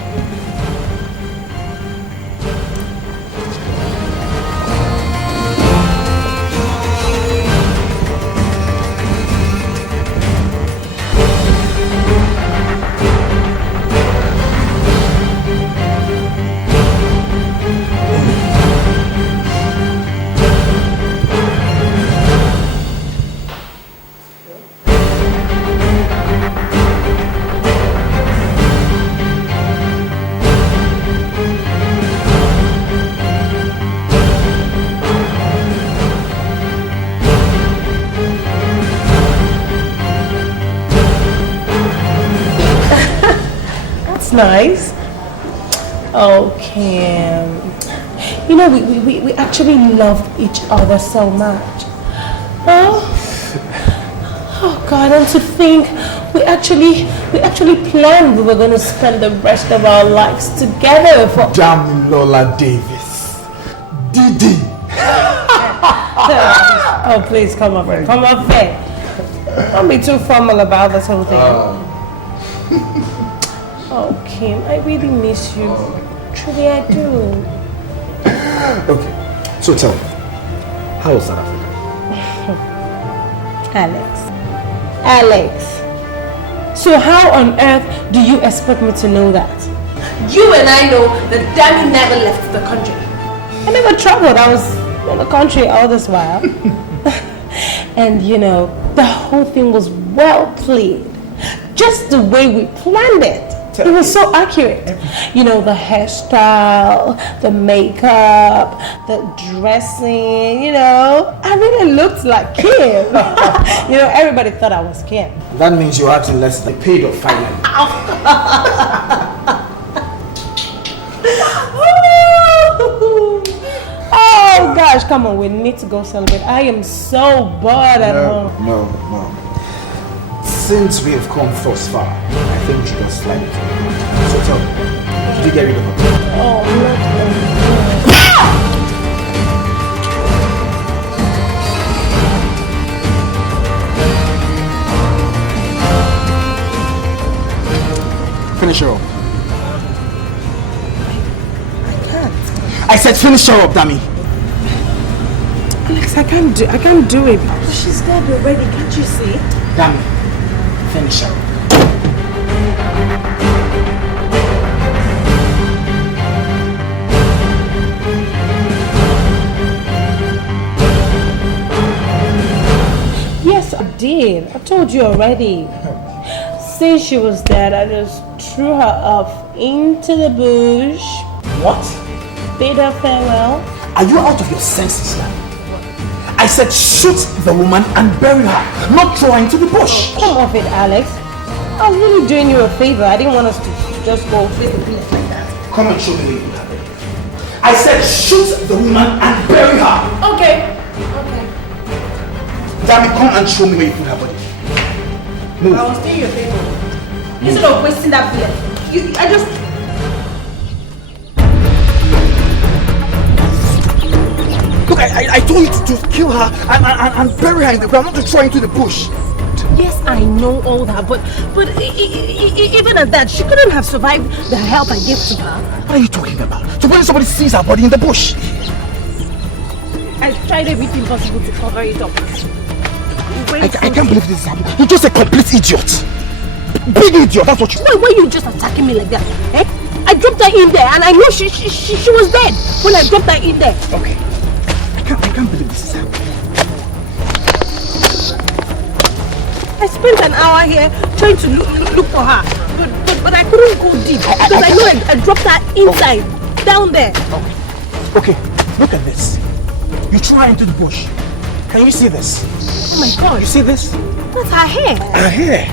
Nice. Oh, Kim. You know, we actually love each other so much. Oh God, and to think we actually planned we were going to spend the rest of our lives together for... Damn Lola Davis. Didi. Oh, please, come up here. Come up here. Don't be too formal about this whole thing. Oh, Kim, I really miss you. Truly, I do. Okay, so tell me, how was South Africa? Alex. So how on earth do you expect me to know that? You and I know that Danny never left the country. I never traveled. I was in the country all this while. And you know, the whole thing was well played. Just the way we planned it. It was so accurate. You know, the hairstyle, the makeup, the dressing, you know. I really looked like Kim. You know, everybody thought I was Kim. That means you're acting less than paid off finally. Oh gosh, come on, we need to go celebrate. I am so bored at home. No. Since we have come thus far, I think we should just slide it. So tell me, did you get rid of her? Oh, not finish her up. I can't. I said finish her up, dummy. Alex, I can't do it. She's dead already, can't you see? Dummy. Finish her. Yes, I did. I told you already. Since she was dead, I just threw her off into the bush. What? Bid her farewell. Are you out of your senses now? I said shoot the woman and bury her, not throw her into the bush. Come off it, Alex. I was really doing you a favor. I didn't want us to just go face the village like that. Come and show me where you put her body. I said shoot the woman and bury her. Okay. Damn it, come and show me where you put her body. Move. I was doing you a favor. Instead of wasting that bullet, I just... Look, I told you to just kill her and bury her in the ground, not to throw her into the bush. Yes, I know all that, but even at that, she couldn't have survived the help I gave to her. What are you talking about? So when somebody sees her body in the bush? I tried everything possible to cover it up. I can't believe this is happening. You're just a complete idiot. Big idiot, that's what you... Why are you just attacking me like that? Eh? I dropped her in there and I know she was dead when I dropped her in there. Okay. I can't believe this is happening. I spent an hour here trying to look for her, but I couldn't go deep because I know I dropped her inside, down there. Okay, look at this. You threw her into the bush. Can you see this? Oh my God. You see this? That's her hair. Her hair.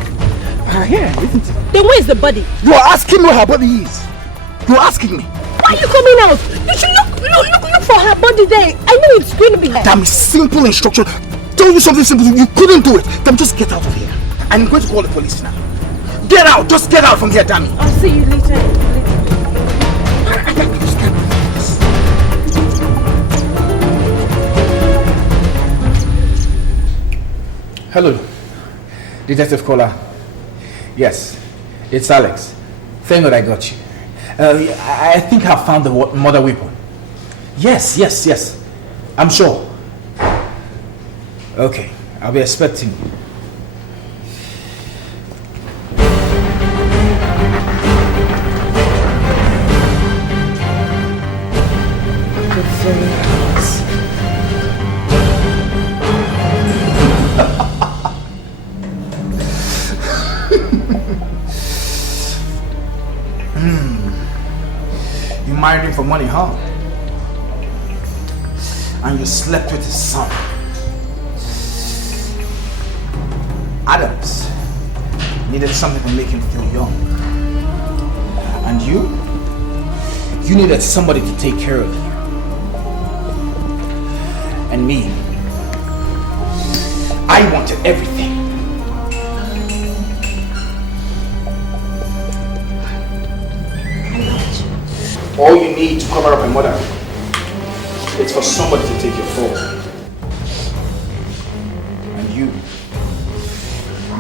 Her hair, isn't it? Then where's the body? You are asking me where her body is. You are asking me. Why are you coming out? You should look for her body there. I know it's going to be there. Damn, simple instruction. Tell you something simple. You couldn't do it. Damn, just get out of here. I'm going to call the police now. Get out. Just get out from here, damn it. I'll see you later. Hello, Detective Kola. Yes, it's Alex. Thank God I got you. I think I found the murder weapon. Yes. I'm sure. Okay, I'll be expecting you. You married him for money, huh? And you slept with his son. Adams needed something to make him feel young. And you needed somebody to take care of you. And me, I wanted everything. All you need to cover up a murder is for somebody to take your fall. And you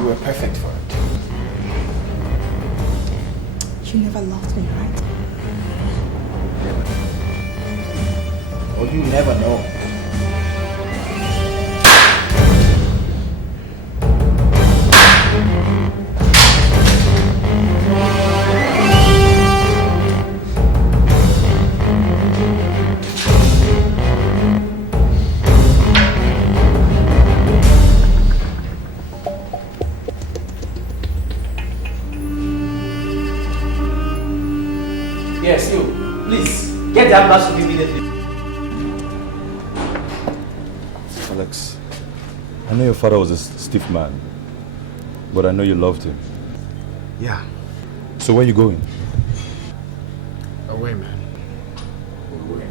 were perfect for it. You never loved me, right? Or you never know. Yes, you. Please, get the ambulance immediately. Alex, I know your father was a stiff man, but I know you loved him. Yeah. So where are you going? Away, man. Away.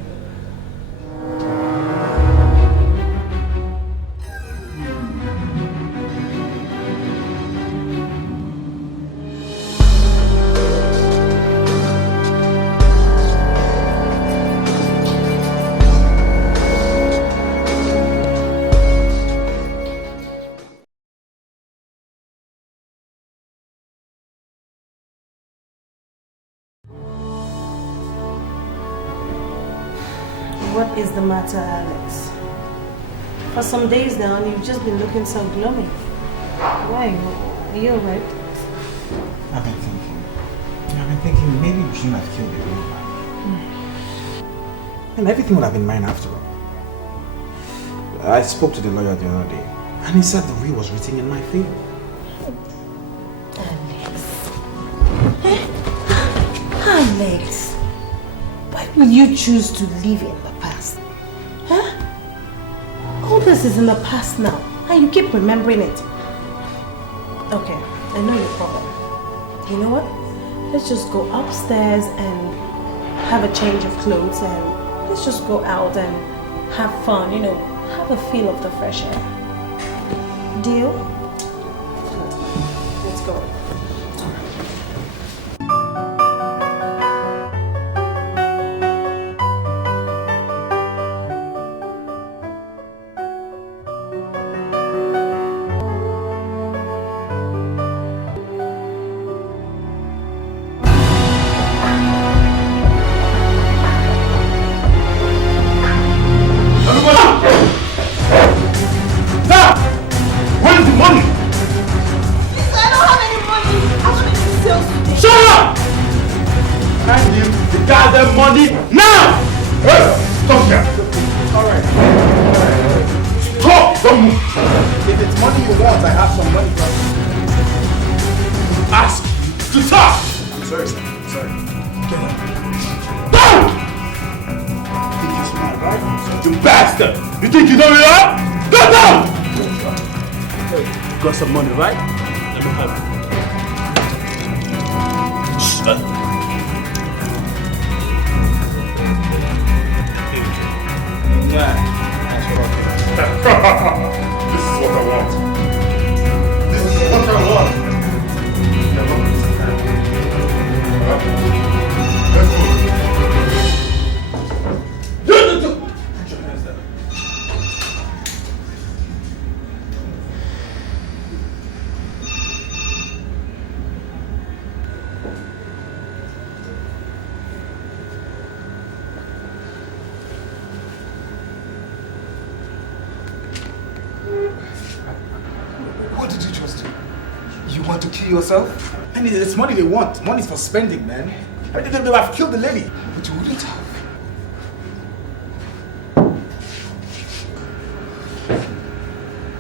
What is the matter, Alex? For some days now, you've just been looking so gloomy. Why? Are you alright? I've been thinking maybe we shouldn't have killed the real man. And everything would have been mine after all. I spoke to the lawyer the other day, and he said the will was written in my favor. Alex, why will you choose to live in the past? Huh? All this is in the past now, and you keep remembering it. Okay, I know your problem. You know what? Let's just go upstairs and have a change of clothes, and let's just go out and have fun, you know, have a feel of the fresh air. Deal? Let's go. Got some money, right? Let me have it. This is what I want. This is what I want. Let's go. Do. Put your hands down. What did you just do? You want to kill yourself? And it's money they want. Money's for spending, man. I mean, they would have killed the lady. But you wouldn't have.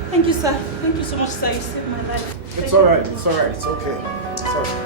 Thank you, sir. Thank you so much, sir. You saved my life. It's alright. It's alright. It's okay. It's alright.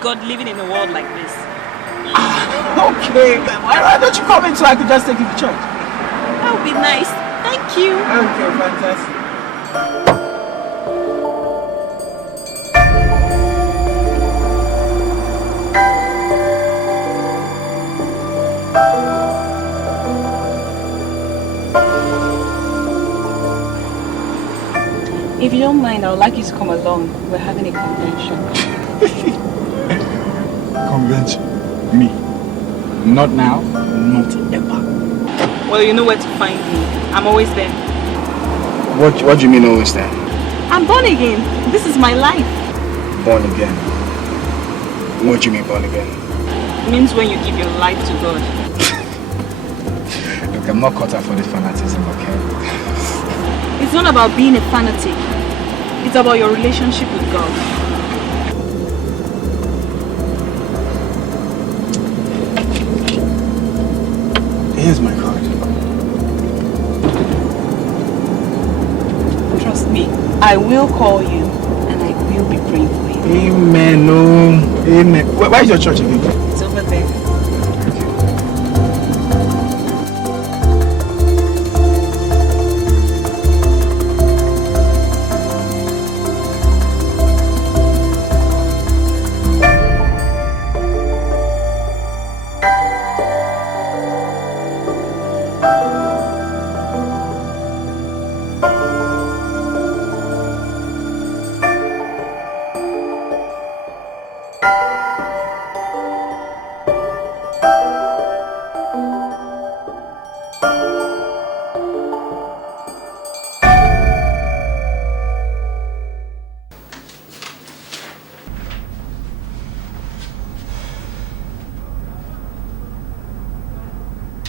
God living in a world like this. Okay, why don't you come in so I could just take you to church? That would be nice. Thank you. Okay, fantastic. If you don't mind, I would like you to come along. We're having a convention. Convention? Me? Not now, not ever. Well, you know where to find me. I'm always there. What do you mean always there? I'm born again. This is my life. Born again? What do you mean born again? It means when you give your life to God. Look, I'm not caught up for this fanaticism, okay? It's not about being a fanatic. It's about your relationship with God. Here's my card. Trust me, I will call you and I will be praying for you. Amen. No. Amen. Where is your church again? It's over there.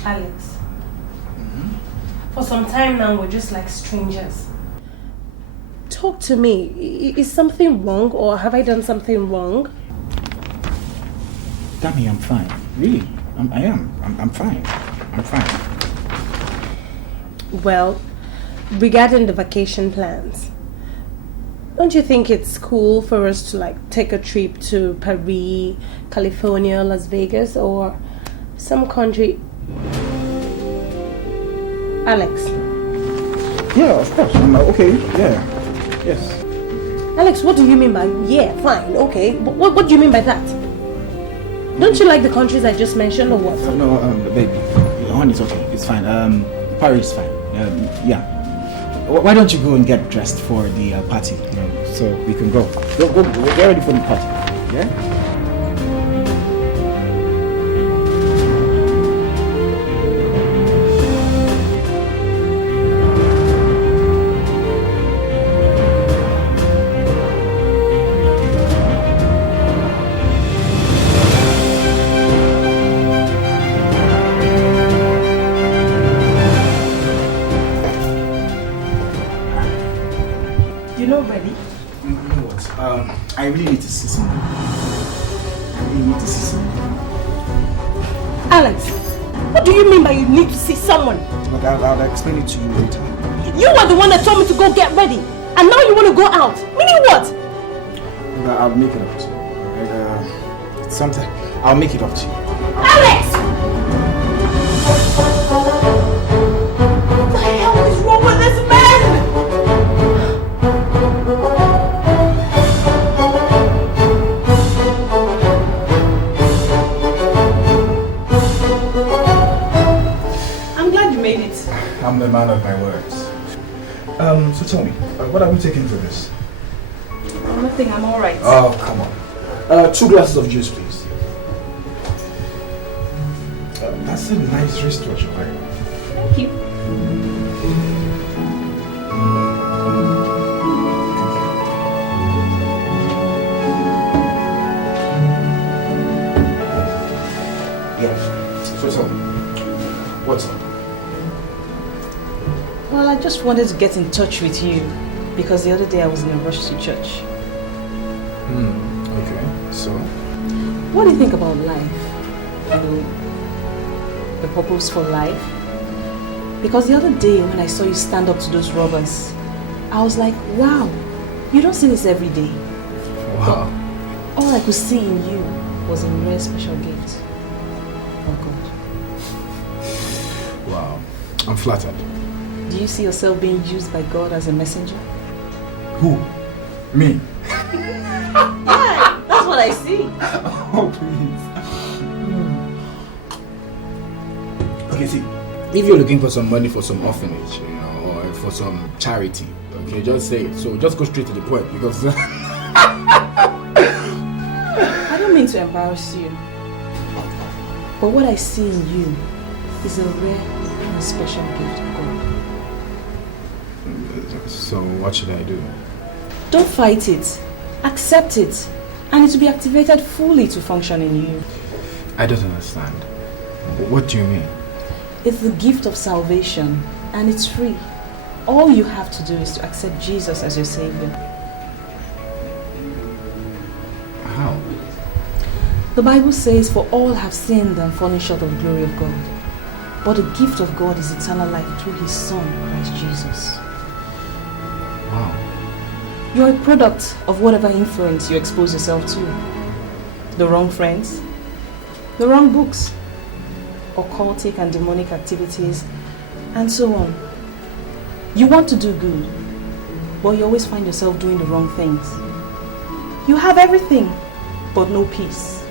Alex, for some time now we're just like strangers. Talk to me. Is something wrong or have I done something wrong? Danny, I'm fine. Really, I am. I'm fine. I'm fine. Well, regarding the vacation plans, don't you think it's cool for us to like take a trip to Paris, California, Las Vegas, or some country? Alex. Yeah, of course. I'm okay. Yeah. Yes. Alex, what do you mean by yeah, fine, okay? What do you mean by that? Don't you like the countries I just mentioned or what? No, baby. Honey, it's okay. It's fine. Paris is fine. Yeah. Why don't you go and get dressed for the party? So we can go. Go. Get ready for the party. Yeah? I really need to see someone. Alex, what do you mean by you need to see someone? Look, I'll explain it to you later. You were the one that told me to go get ready. And now you want to go out. Meaning what? Look, I'll make it up to you. It's something. I'll make it up to you. Alex! What the hell is wrong with this man? I'm the man of my words. So tell me, what are we taking for this? Nothing, I'm alright. Oh, come on. 2 glasses of juice, please. That's a nice wristwatch, right? Thank you. Yeah. So tell me, what's up? Well, I just wanted to get in touch with you because the other day I was in a rush to church. Okay, so? What do you think about life? The purpose for life? Because the other day when I saw you stand up to those robbers, I was like, wow, you don't see this every day. Wow. But all I could see in you was a rare special gift from God. Wow, I'm flattered. Do you see yourself being used by God as a messenger? Who? Me? Yeah, that's what I see. Oh, please. Okay, see, if you're looking for some money for some orphanage, or for some charity, okay, just say it. So just go straight to the point because... I don't mean to embarrass you, but what I see in you is a rare and special gift of God. So what should I do? Don't fight it. Accept it. And it will be activated fully to function in you. I don't understand. What do you mean? It's the gift of salvation and it's free. All you have to do is to accept Jesus as your Savior. How? The Bible says, for all have sinned and fallen short of the glory of God. But the gift of God is eternal life through His Son, Christ Jesus. Wow. You're a product of whatever influence you expose yourself to. The wrong friends, the wrong books, occultic and demonic activities, and so on. You want to do good, but you always find yourself doing the wrong things. You have everything, but no peace.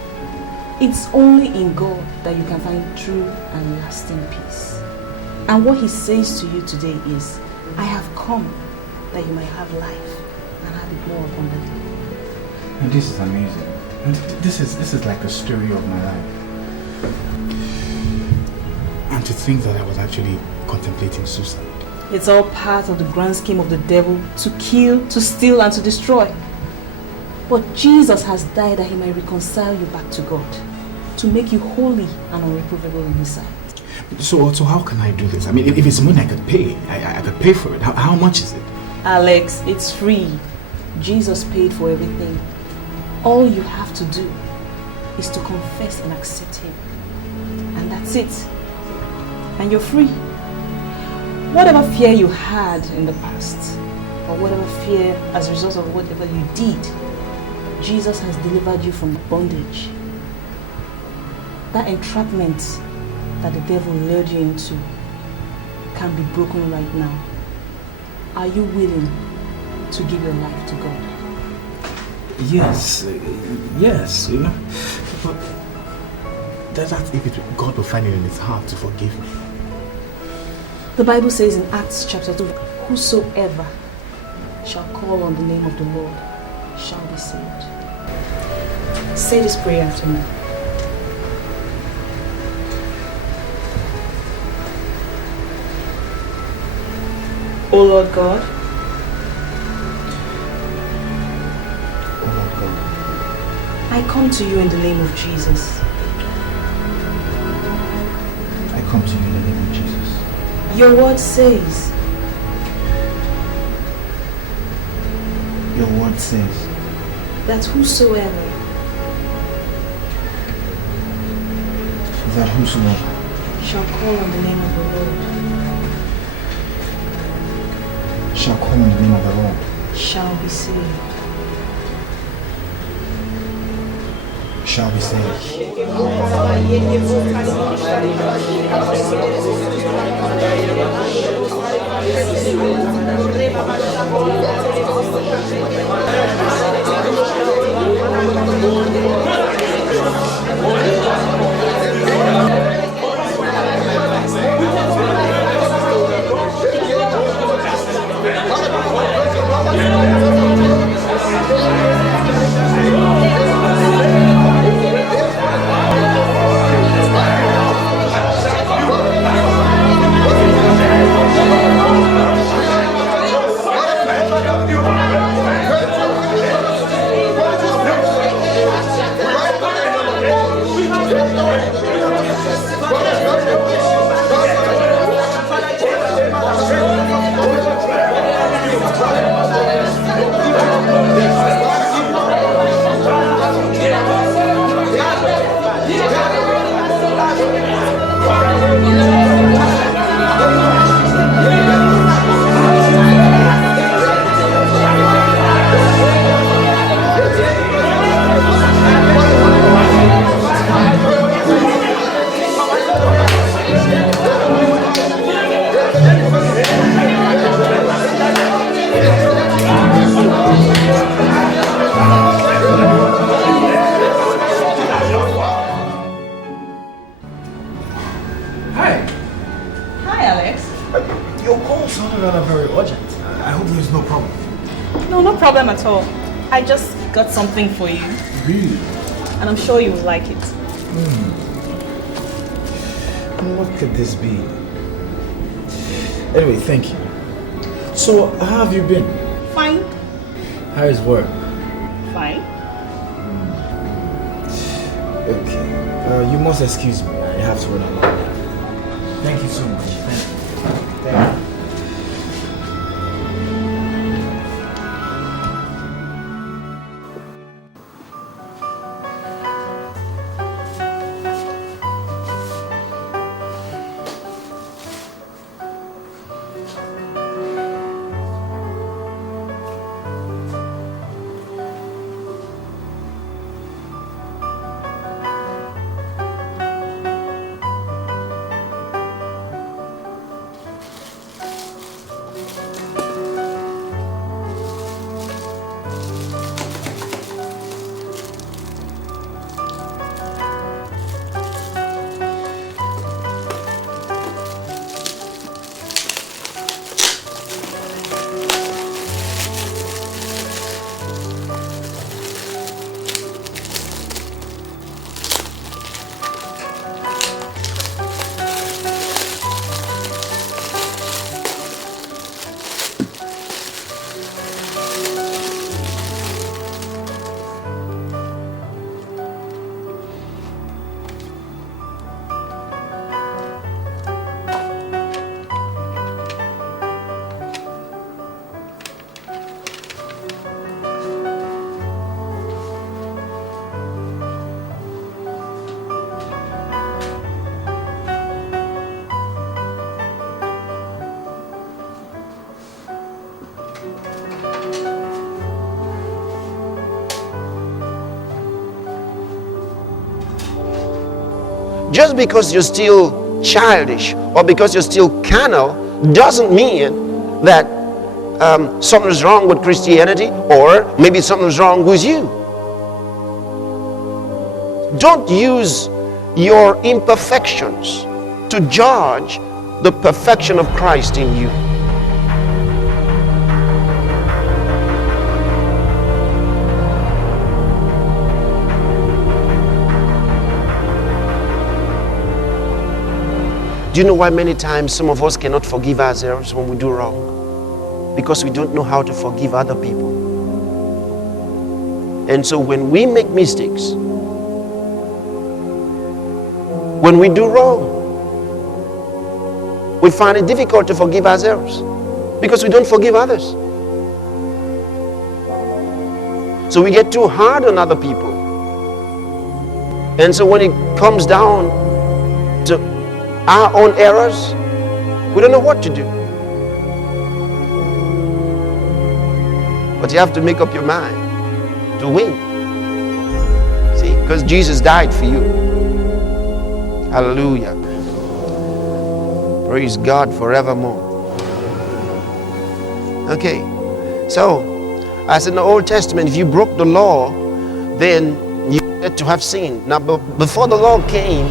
It's only in God that you can find true and lasting peace. And what He says to you today is, I have come that you might have life and have it more abundantly. And this is amazing. And this is like a story of my life. And to think that I was actually contemplating suicide. It's all part of the grand scheme of the devil to kill, to steal, and to destroy. But Jesus has died that He might reconcile you back to God, to make you holy and unreprovable in His sight. So how can I do this? I mean, if it's money I could pay, I could pay for it. How much is it? Alex, it's free. Jesus paid for everything. All you have to do is to confess and accept Him. And that's it. And you're free. Whatever fear you had in the past, or whatever fear as a result of whatever you did, Jesus has delivered you from bondage. That entrapment that the devil lured you into can be broken right now. Are you willing to give your life to God? Yes, yes, you know. But that's if God will find it in his heart to forgive me. The Bible says in Acts chapter 2, whosoever shall call on the name of the Lord shall be saved. Say this prayer after me. O Lord God, I come to you in the name of Jesus. I come to you in the name of Jesus. Your word says, Your word says that whosoever shall call on the name of the Lord shall call on the name of the Lord shall be saved. Shall be saved. Problem at all. I just got something for you. Really? And I'm sure you will like it. What could this be? Anyway, thank you. So, how have you been? Fine. How is work? Fine. Okay. You must excuse me. I have to run along now. Thank you so much. Thank you. Just because you're still childish or because you're still carnal doesn't mean that something's wrong with Christianity, or maybe something's wrong with you. Don't use your imperfections to judge the perfection of Christ in you. Do you know why many times some of us cannot forgive ourselves when we do wrong? Because we don't know how to forgive other people. And so when we make mistakes, when we do wrong, we find it difficult to forgive ourselves because we don't forgive others. So we get too hard on other people. And so when it comes down to our own errors, we don't know what to do. But you have to make up your mind to win. See, because Jesus died for you. Hallelujah. Praise God forevermore. Okay, so as in the Old Testament, if you broke the law, then you had to have sinned. Now, before the law came,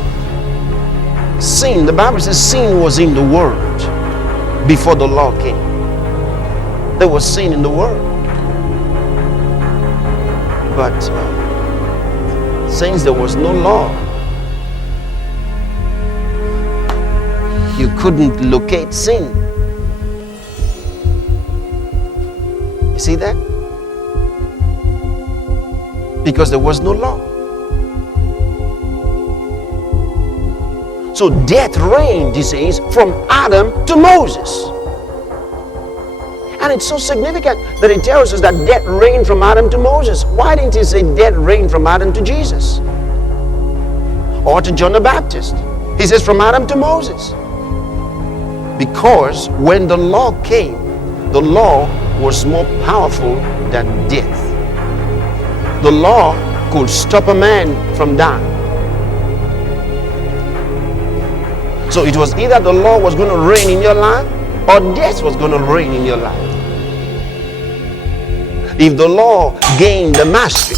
sin, the Bible says sin was in the world before the law came. There was sin in the world. But since there was no law, you couldn't locate sin. You see that? Because there was no law. So death reigned, he says, from Adam to Moses. And it's so significant that it tells us that death reigned from Adam to Moses. Why didn't he say death reigned from Adam to Jesus? Or to John the Baptist? He says from Adam to Moses. Because when the law came, the law was more powerful than death. The law could stop a man from dying. So it was either the law was going to reign in your life or death was going to reign in your life. If the law gained the mastery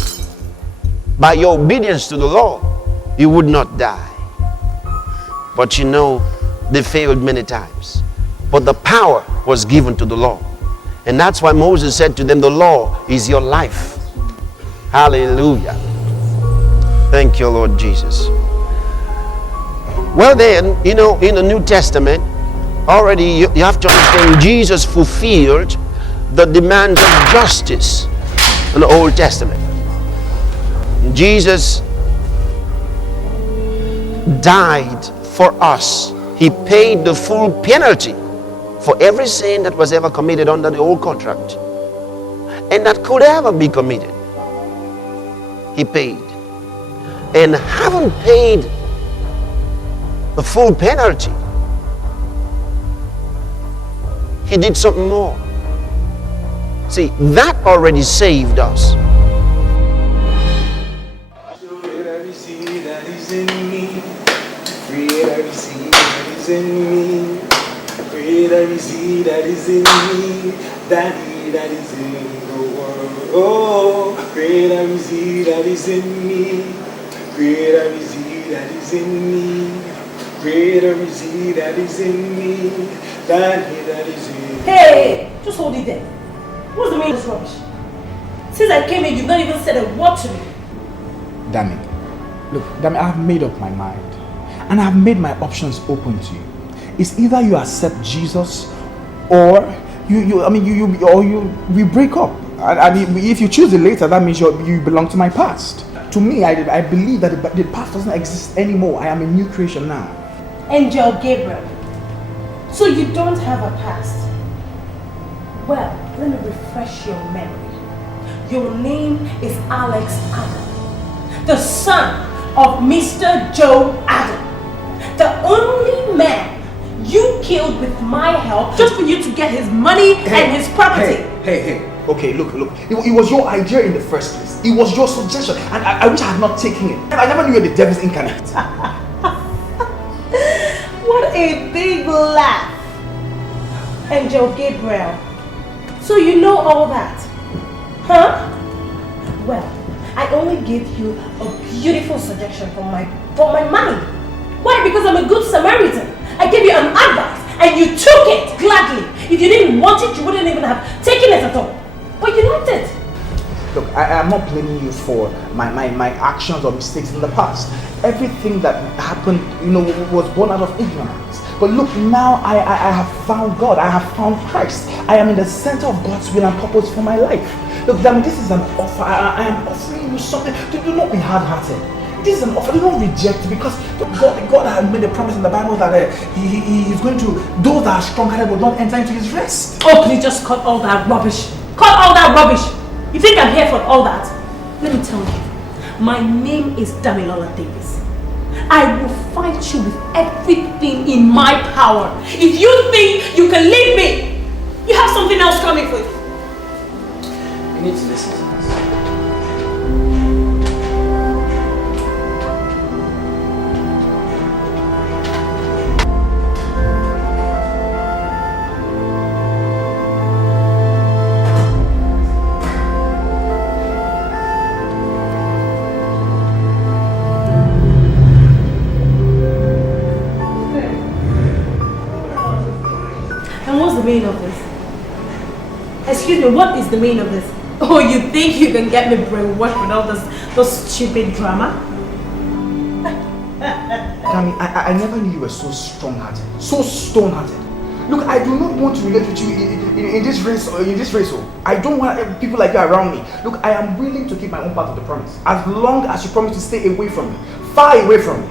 by your obedience to the law, you would not die. But you know, they failed many times. But the power was given to the law. And that's why Moses said to them, the law is your life. Hallelujah. Thank you, Lord Jesus. Well then, you know, in the New Testament, already you have to understand Jesus fulfilled the demands of justice in the Old Testament. Jesus died for us. He paid the full penalty for every sin that was ever committed under the old contract and that could ever be committed. He paid. And having paid the full penalty, he did something more. See, that already saved us. Greater is he that is in me than he that is in the world. Oh, greater is he that is in me. Greater is he that is in me. Greater is he that is in me than he that is in me. Hey, just hold it there. What's the meaning of this rubbish? Since I came in, you've not even said a word to me. Damn it. Look, damn it, I've made up my mind. And I've made my options open to you. It's either you accept Jesus or we break up. And if you choose it later, that means you belong to my past. To me, I believe that the past doesn't exist anymore. I am a new creation now. Angel Gabriel. So you don't have a past? Well, let me refresh your memory. Your name is Alex Adam, the son of Mr. Joe Adam, the only man you killed with my help just for you to get his money and his property. Hey. Okay, look. It was your idea in the first place. It was your suggestion, and I wish I had not taken it. I never knew you were the devil's incarnate. What a big laugh. Angel Gabriel. So you know all that. Huh? Well, I only gave you a beautiful suggestion from my mind. Why? Because I'm a good Samaritan. I gave you an advice and you took it gladly. If you didn't want it, you wouldn't even have taken it at all. But you liked it. Look, I am not blaming you for my actions or mistakes in the past. Everything that happened, was born out of ignorance. But look, now I have found God. I have found Christ. I am in the center of God's will and purpose for my life. Look, Damn, this is an offer. I am offering you something. Do not be hard-hearted. This is an offer. Do not reject, because God had made a promise in the Bible that He is going to, those that are strong-hearted will not enter into His rest. Oh, please just cut all that rubbish. Cut all that rubbish. You think I'm here for all that? Let me tell you, my name is Damilola Davis. I will fight you with everything in my power. If you think you can leave me, you have something else coming for you. You need to listen to this. The meaning of this? Excuse me, what is the meaning of this? Oh, you think you can get me brainwashed with all this stupid drama? Kami, I never knew you were so strong-hearted, so stone-hearted. Look, I do not want to relate with you in this race. I don't want people like you around me. Look, I am willing to keep my own part of the promise, as long as you promise to stay away from me, far away from me.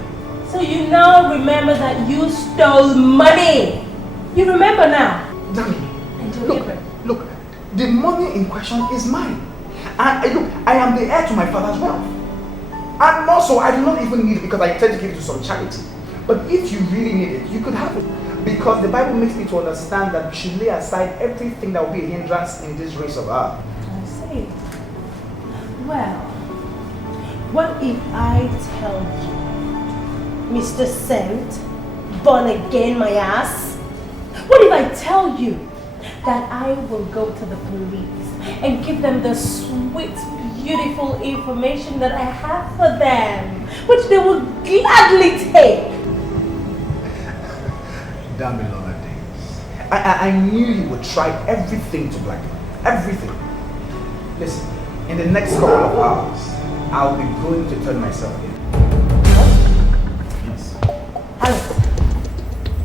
So you now remember that you stole money? You remember now? Danny, look, the money in question is mine. And look, I am the heir to my father's wealth. And also, I do not even need it because I intend to give it to some charity. But if you really need it, you could have it. Because the Bible makes me to understand that we should lay aside everything that will be a hindrance in this race of ours. I see. Well, what if I tell you, Mr. Saint, born again my ass? What if I tell you that I will go to the police and give them the sweet, beautiful information that I have for them, which they will gladly take? Damn it, Lola Davis. I knew you would try everything to blackmail. Everything. Listen, in the next couple of hours, I'll be going to turn myself in. Yes. Alex.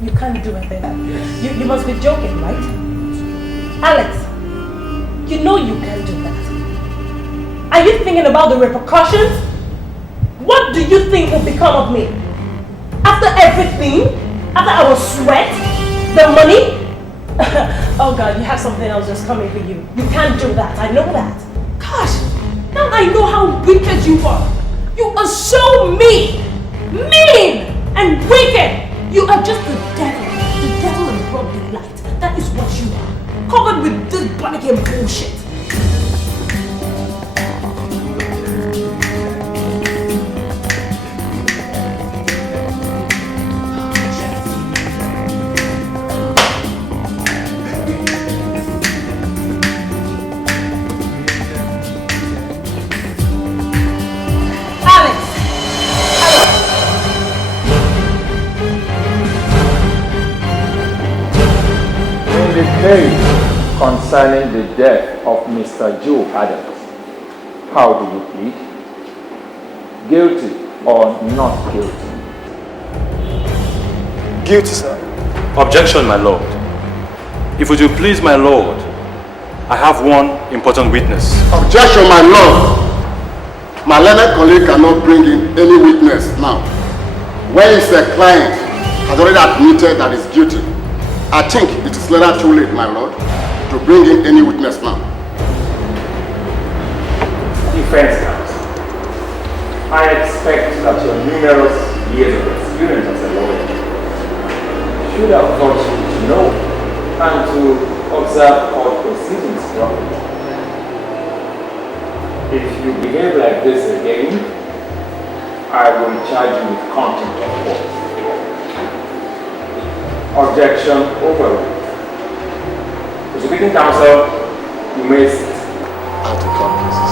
You can't do anything. You must be joking, right? Alex, you know you can't do that. Are you thinking about the repercussions? What do you think will become of me? After everything? After our sweat? The money? Oh God, you have something else just coming for you. You can't do that. I know that. Gosh, now I know how wicked you are. You are so mean and wicked. You are just the devil in broad daylight. That is what you are. Covered with this barnacle bullshit. Concerning the death of Mr. Joe Adams, how do you plead? Guilty or not guilty? Guilty, sir. Objection, my lord. If it will please my lord, I have one important witness. Objection, my lord. My learned colleague cannot bring in any witness now. When his client has already admitted that he's guilty, I think it is later too late, my lord, to bring in any witness now. Defense counsel, I expect that your numerous years of experience as a lawyer should have taught you to know and to observe court proceedings properly. If you behave like this again, I will charge you with contempt of court. Objection overruled. Prosecuting counsel, You may sit. I'll take care of cases.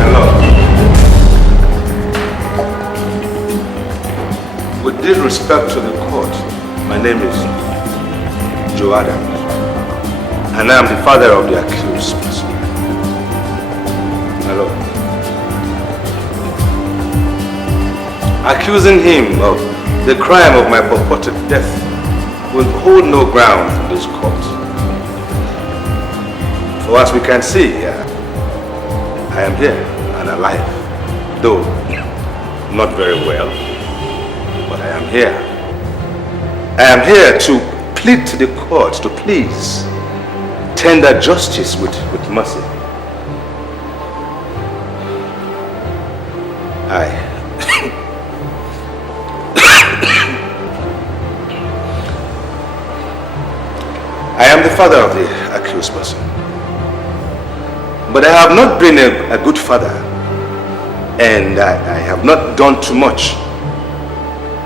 Hello. With due respect to the court, my name is Joe Adams, and I am the father of the accused person. Hello. Accusing him of the crime of my purported death will hold no ground in this court. For as we can see here, I am here and alive, though not very well, but I am here. I am here to plead to the court to please tender justice with mercy. I am the father of the accused person. But I have not been a good father, and I have not done too much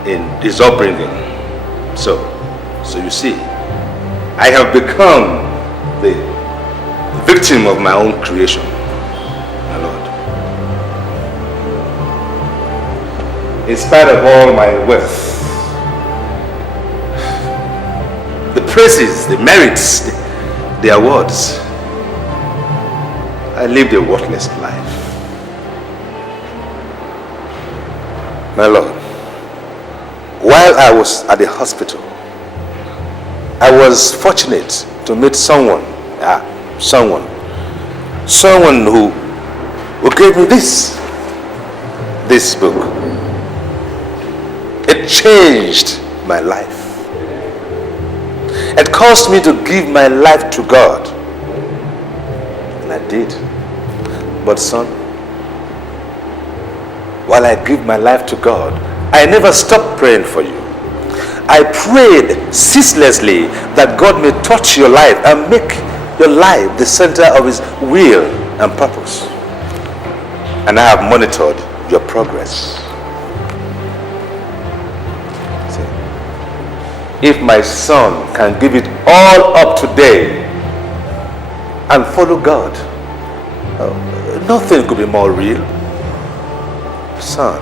in his upbringing. So you see, I have become the victim of my own creation, my Lord. In spite of all my wealth, the praises, the merits, the awards, I lived a worthless life. My Lord, while I was at the hospital, I was fortunate to meet someone who gave me this book. It changed my life. It caused me to give my life to God. And I did. But son, while I give my life to God, I never stopped praying for you. I prayed ceaselessly that God may touch your life and make your life the center of His will and purpose. And I have monitored your progress. See, if my son can give it all up today and follow God, nothing could be more real. Son,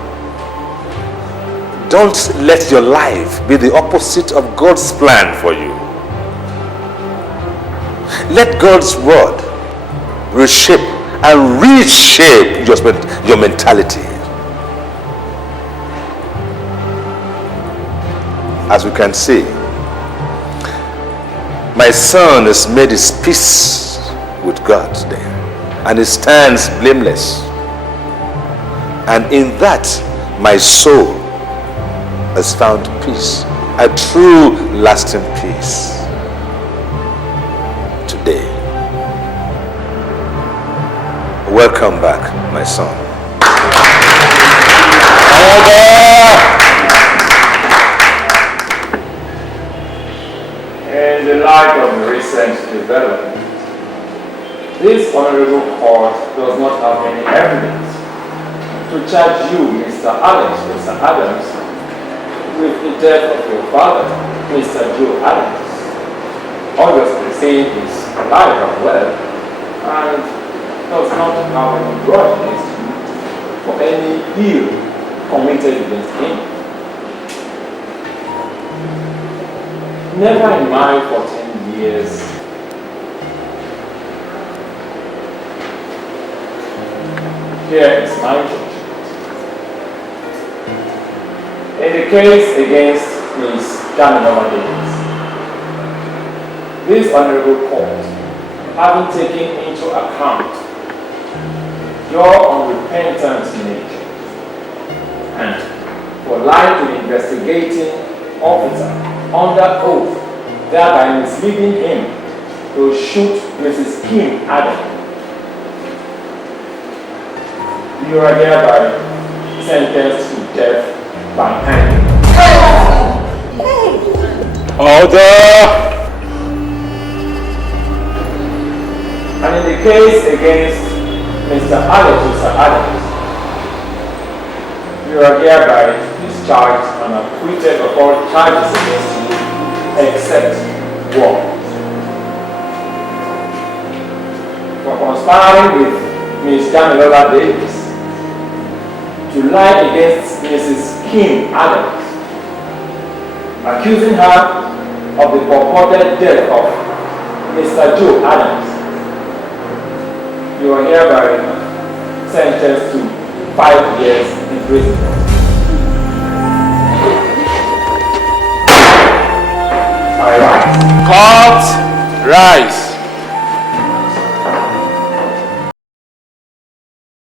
don't let your life be the opposite of God's plan for you. Let God's word reshape and reshape your mentality. As we can see, my son has made his peace with God today, and he stands blameless. And in that, my soul has found peace, a true lasting peace today. Welcome back, my son. In the light of the recent development, this honorable court does not have any evidence to charge you, Mr. Adams, with the death of your father, Mr. Joe Adams. Obviously, saying he's alive and well, and does not have any grudge against you for any ill committed against him. Never in my 14 years here is my judgment. In the case against Ms. Nnaji, this honorable court, having taken into account your unrepentant nature and for lying to the investigating officer under oath, thereby misleading him to shoot Mrs. Kim Adam, You are hereby sentenced to death by hanging. Order! And in the case against Mr. Adams, you are hereby discharged and acquitted of all charges against you except one. For conspiring with Miss Nuella Davis to lie against Mrs. Kim Adams, accusing her of the purported death of Mr. Joe Adams. You are hereby sentenced to 5 years in prison. I rise. Court, rise.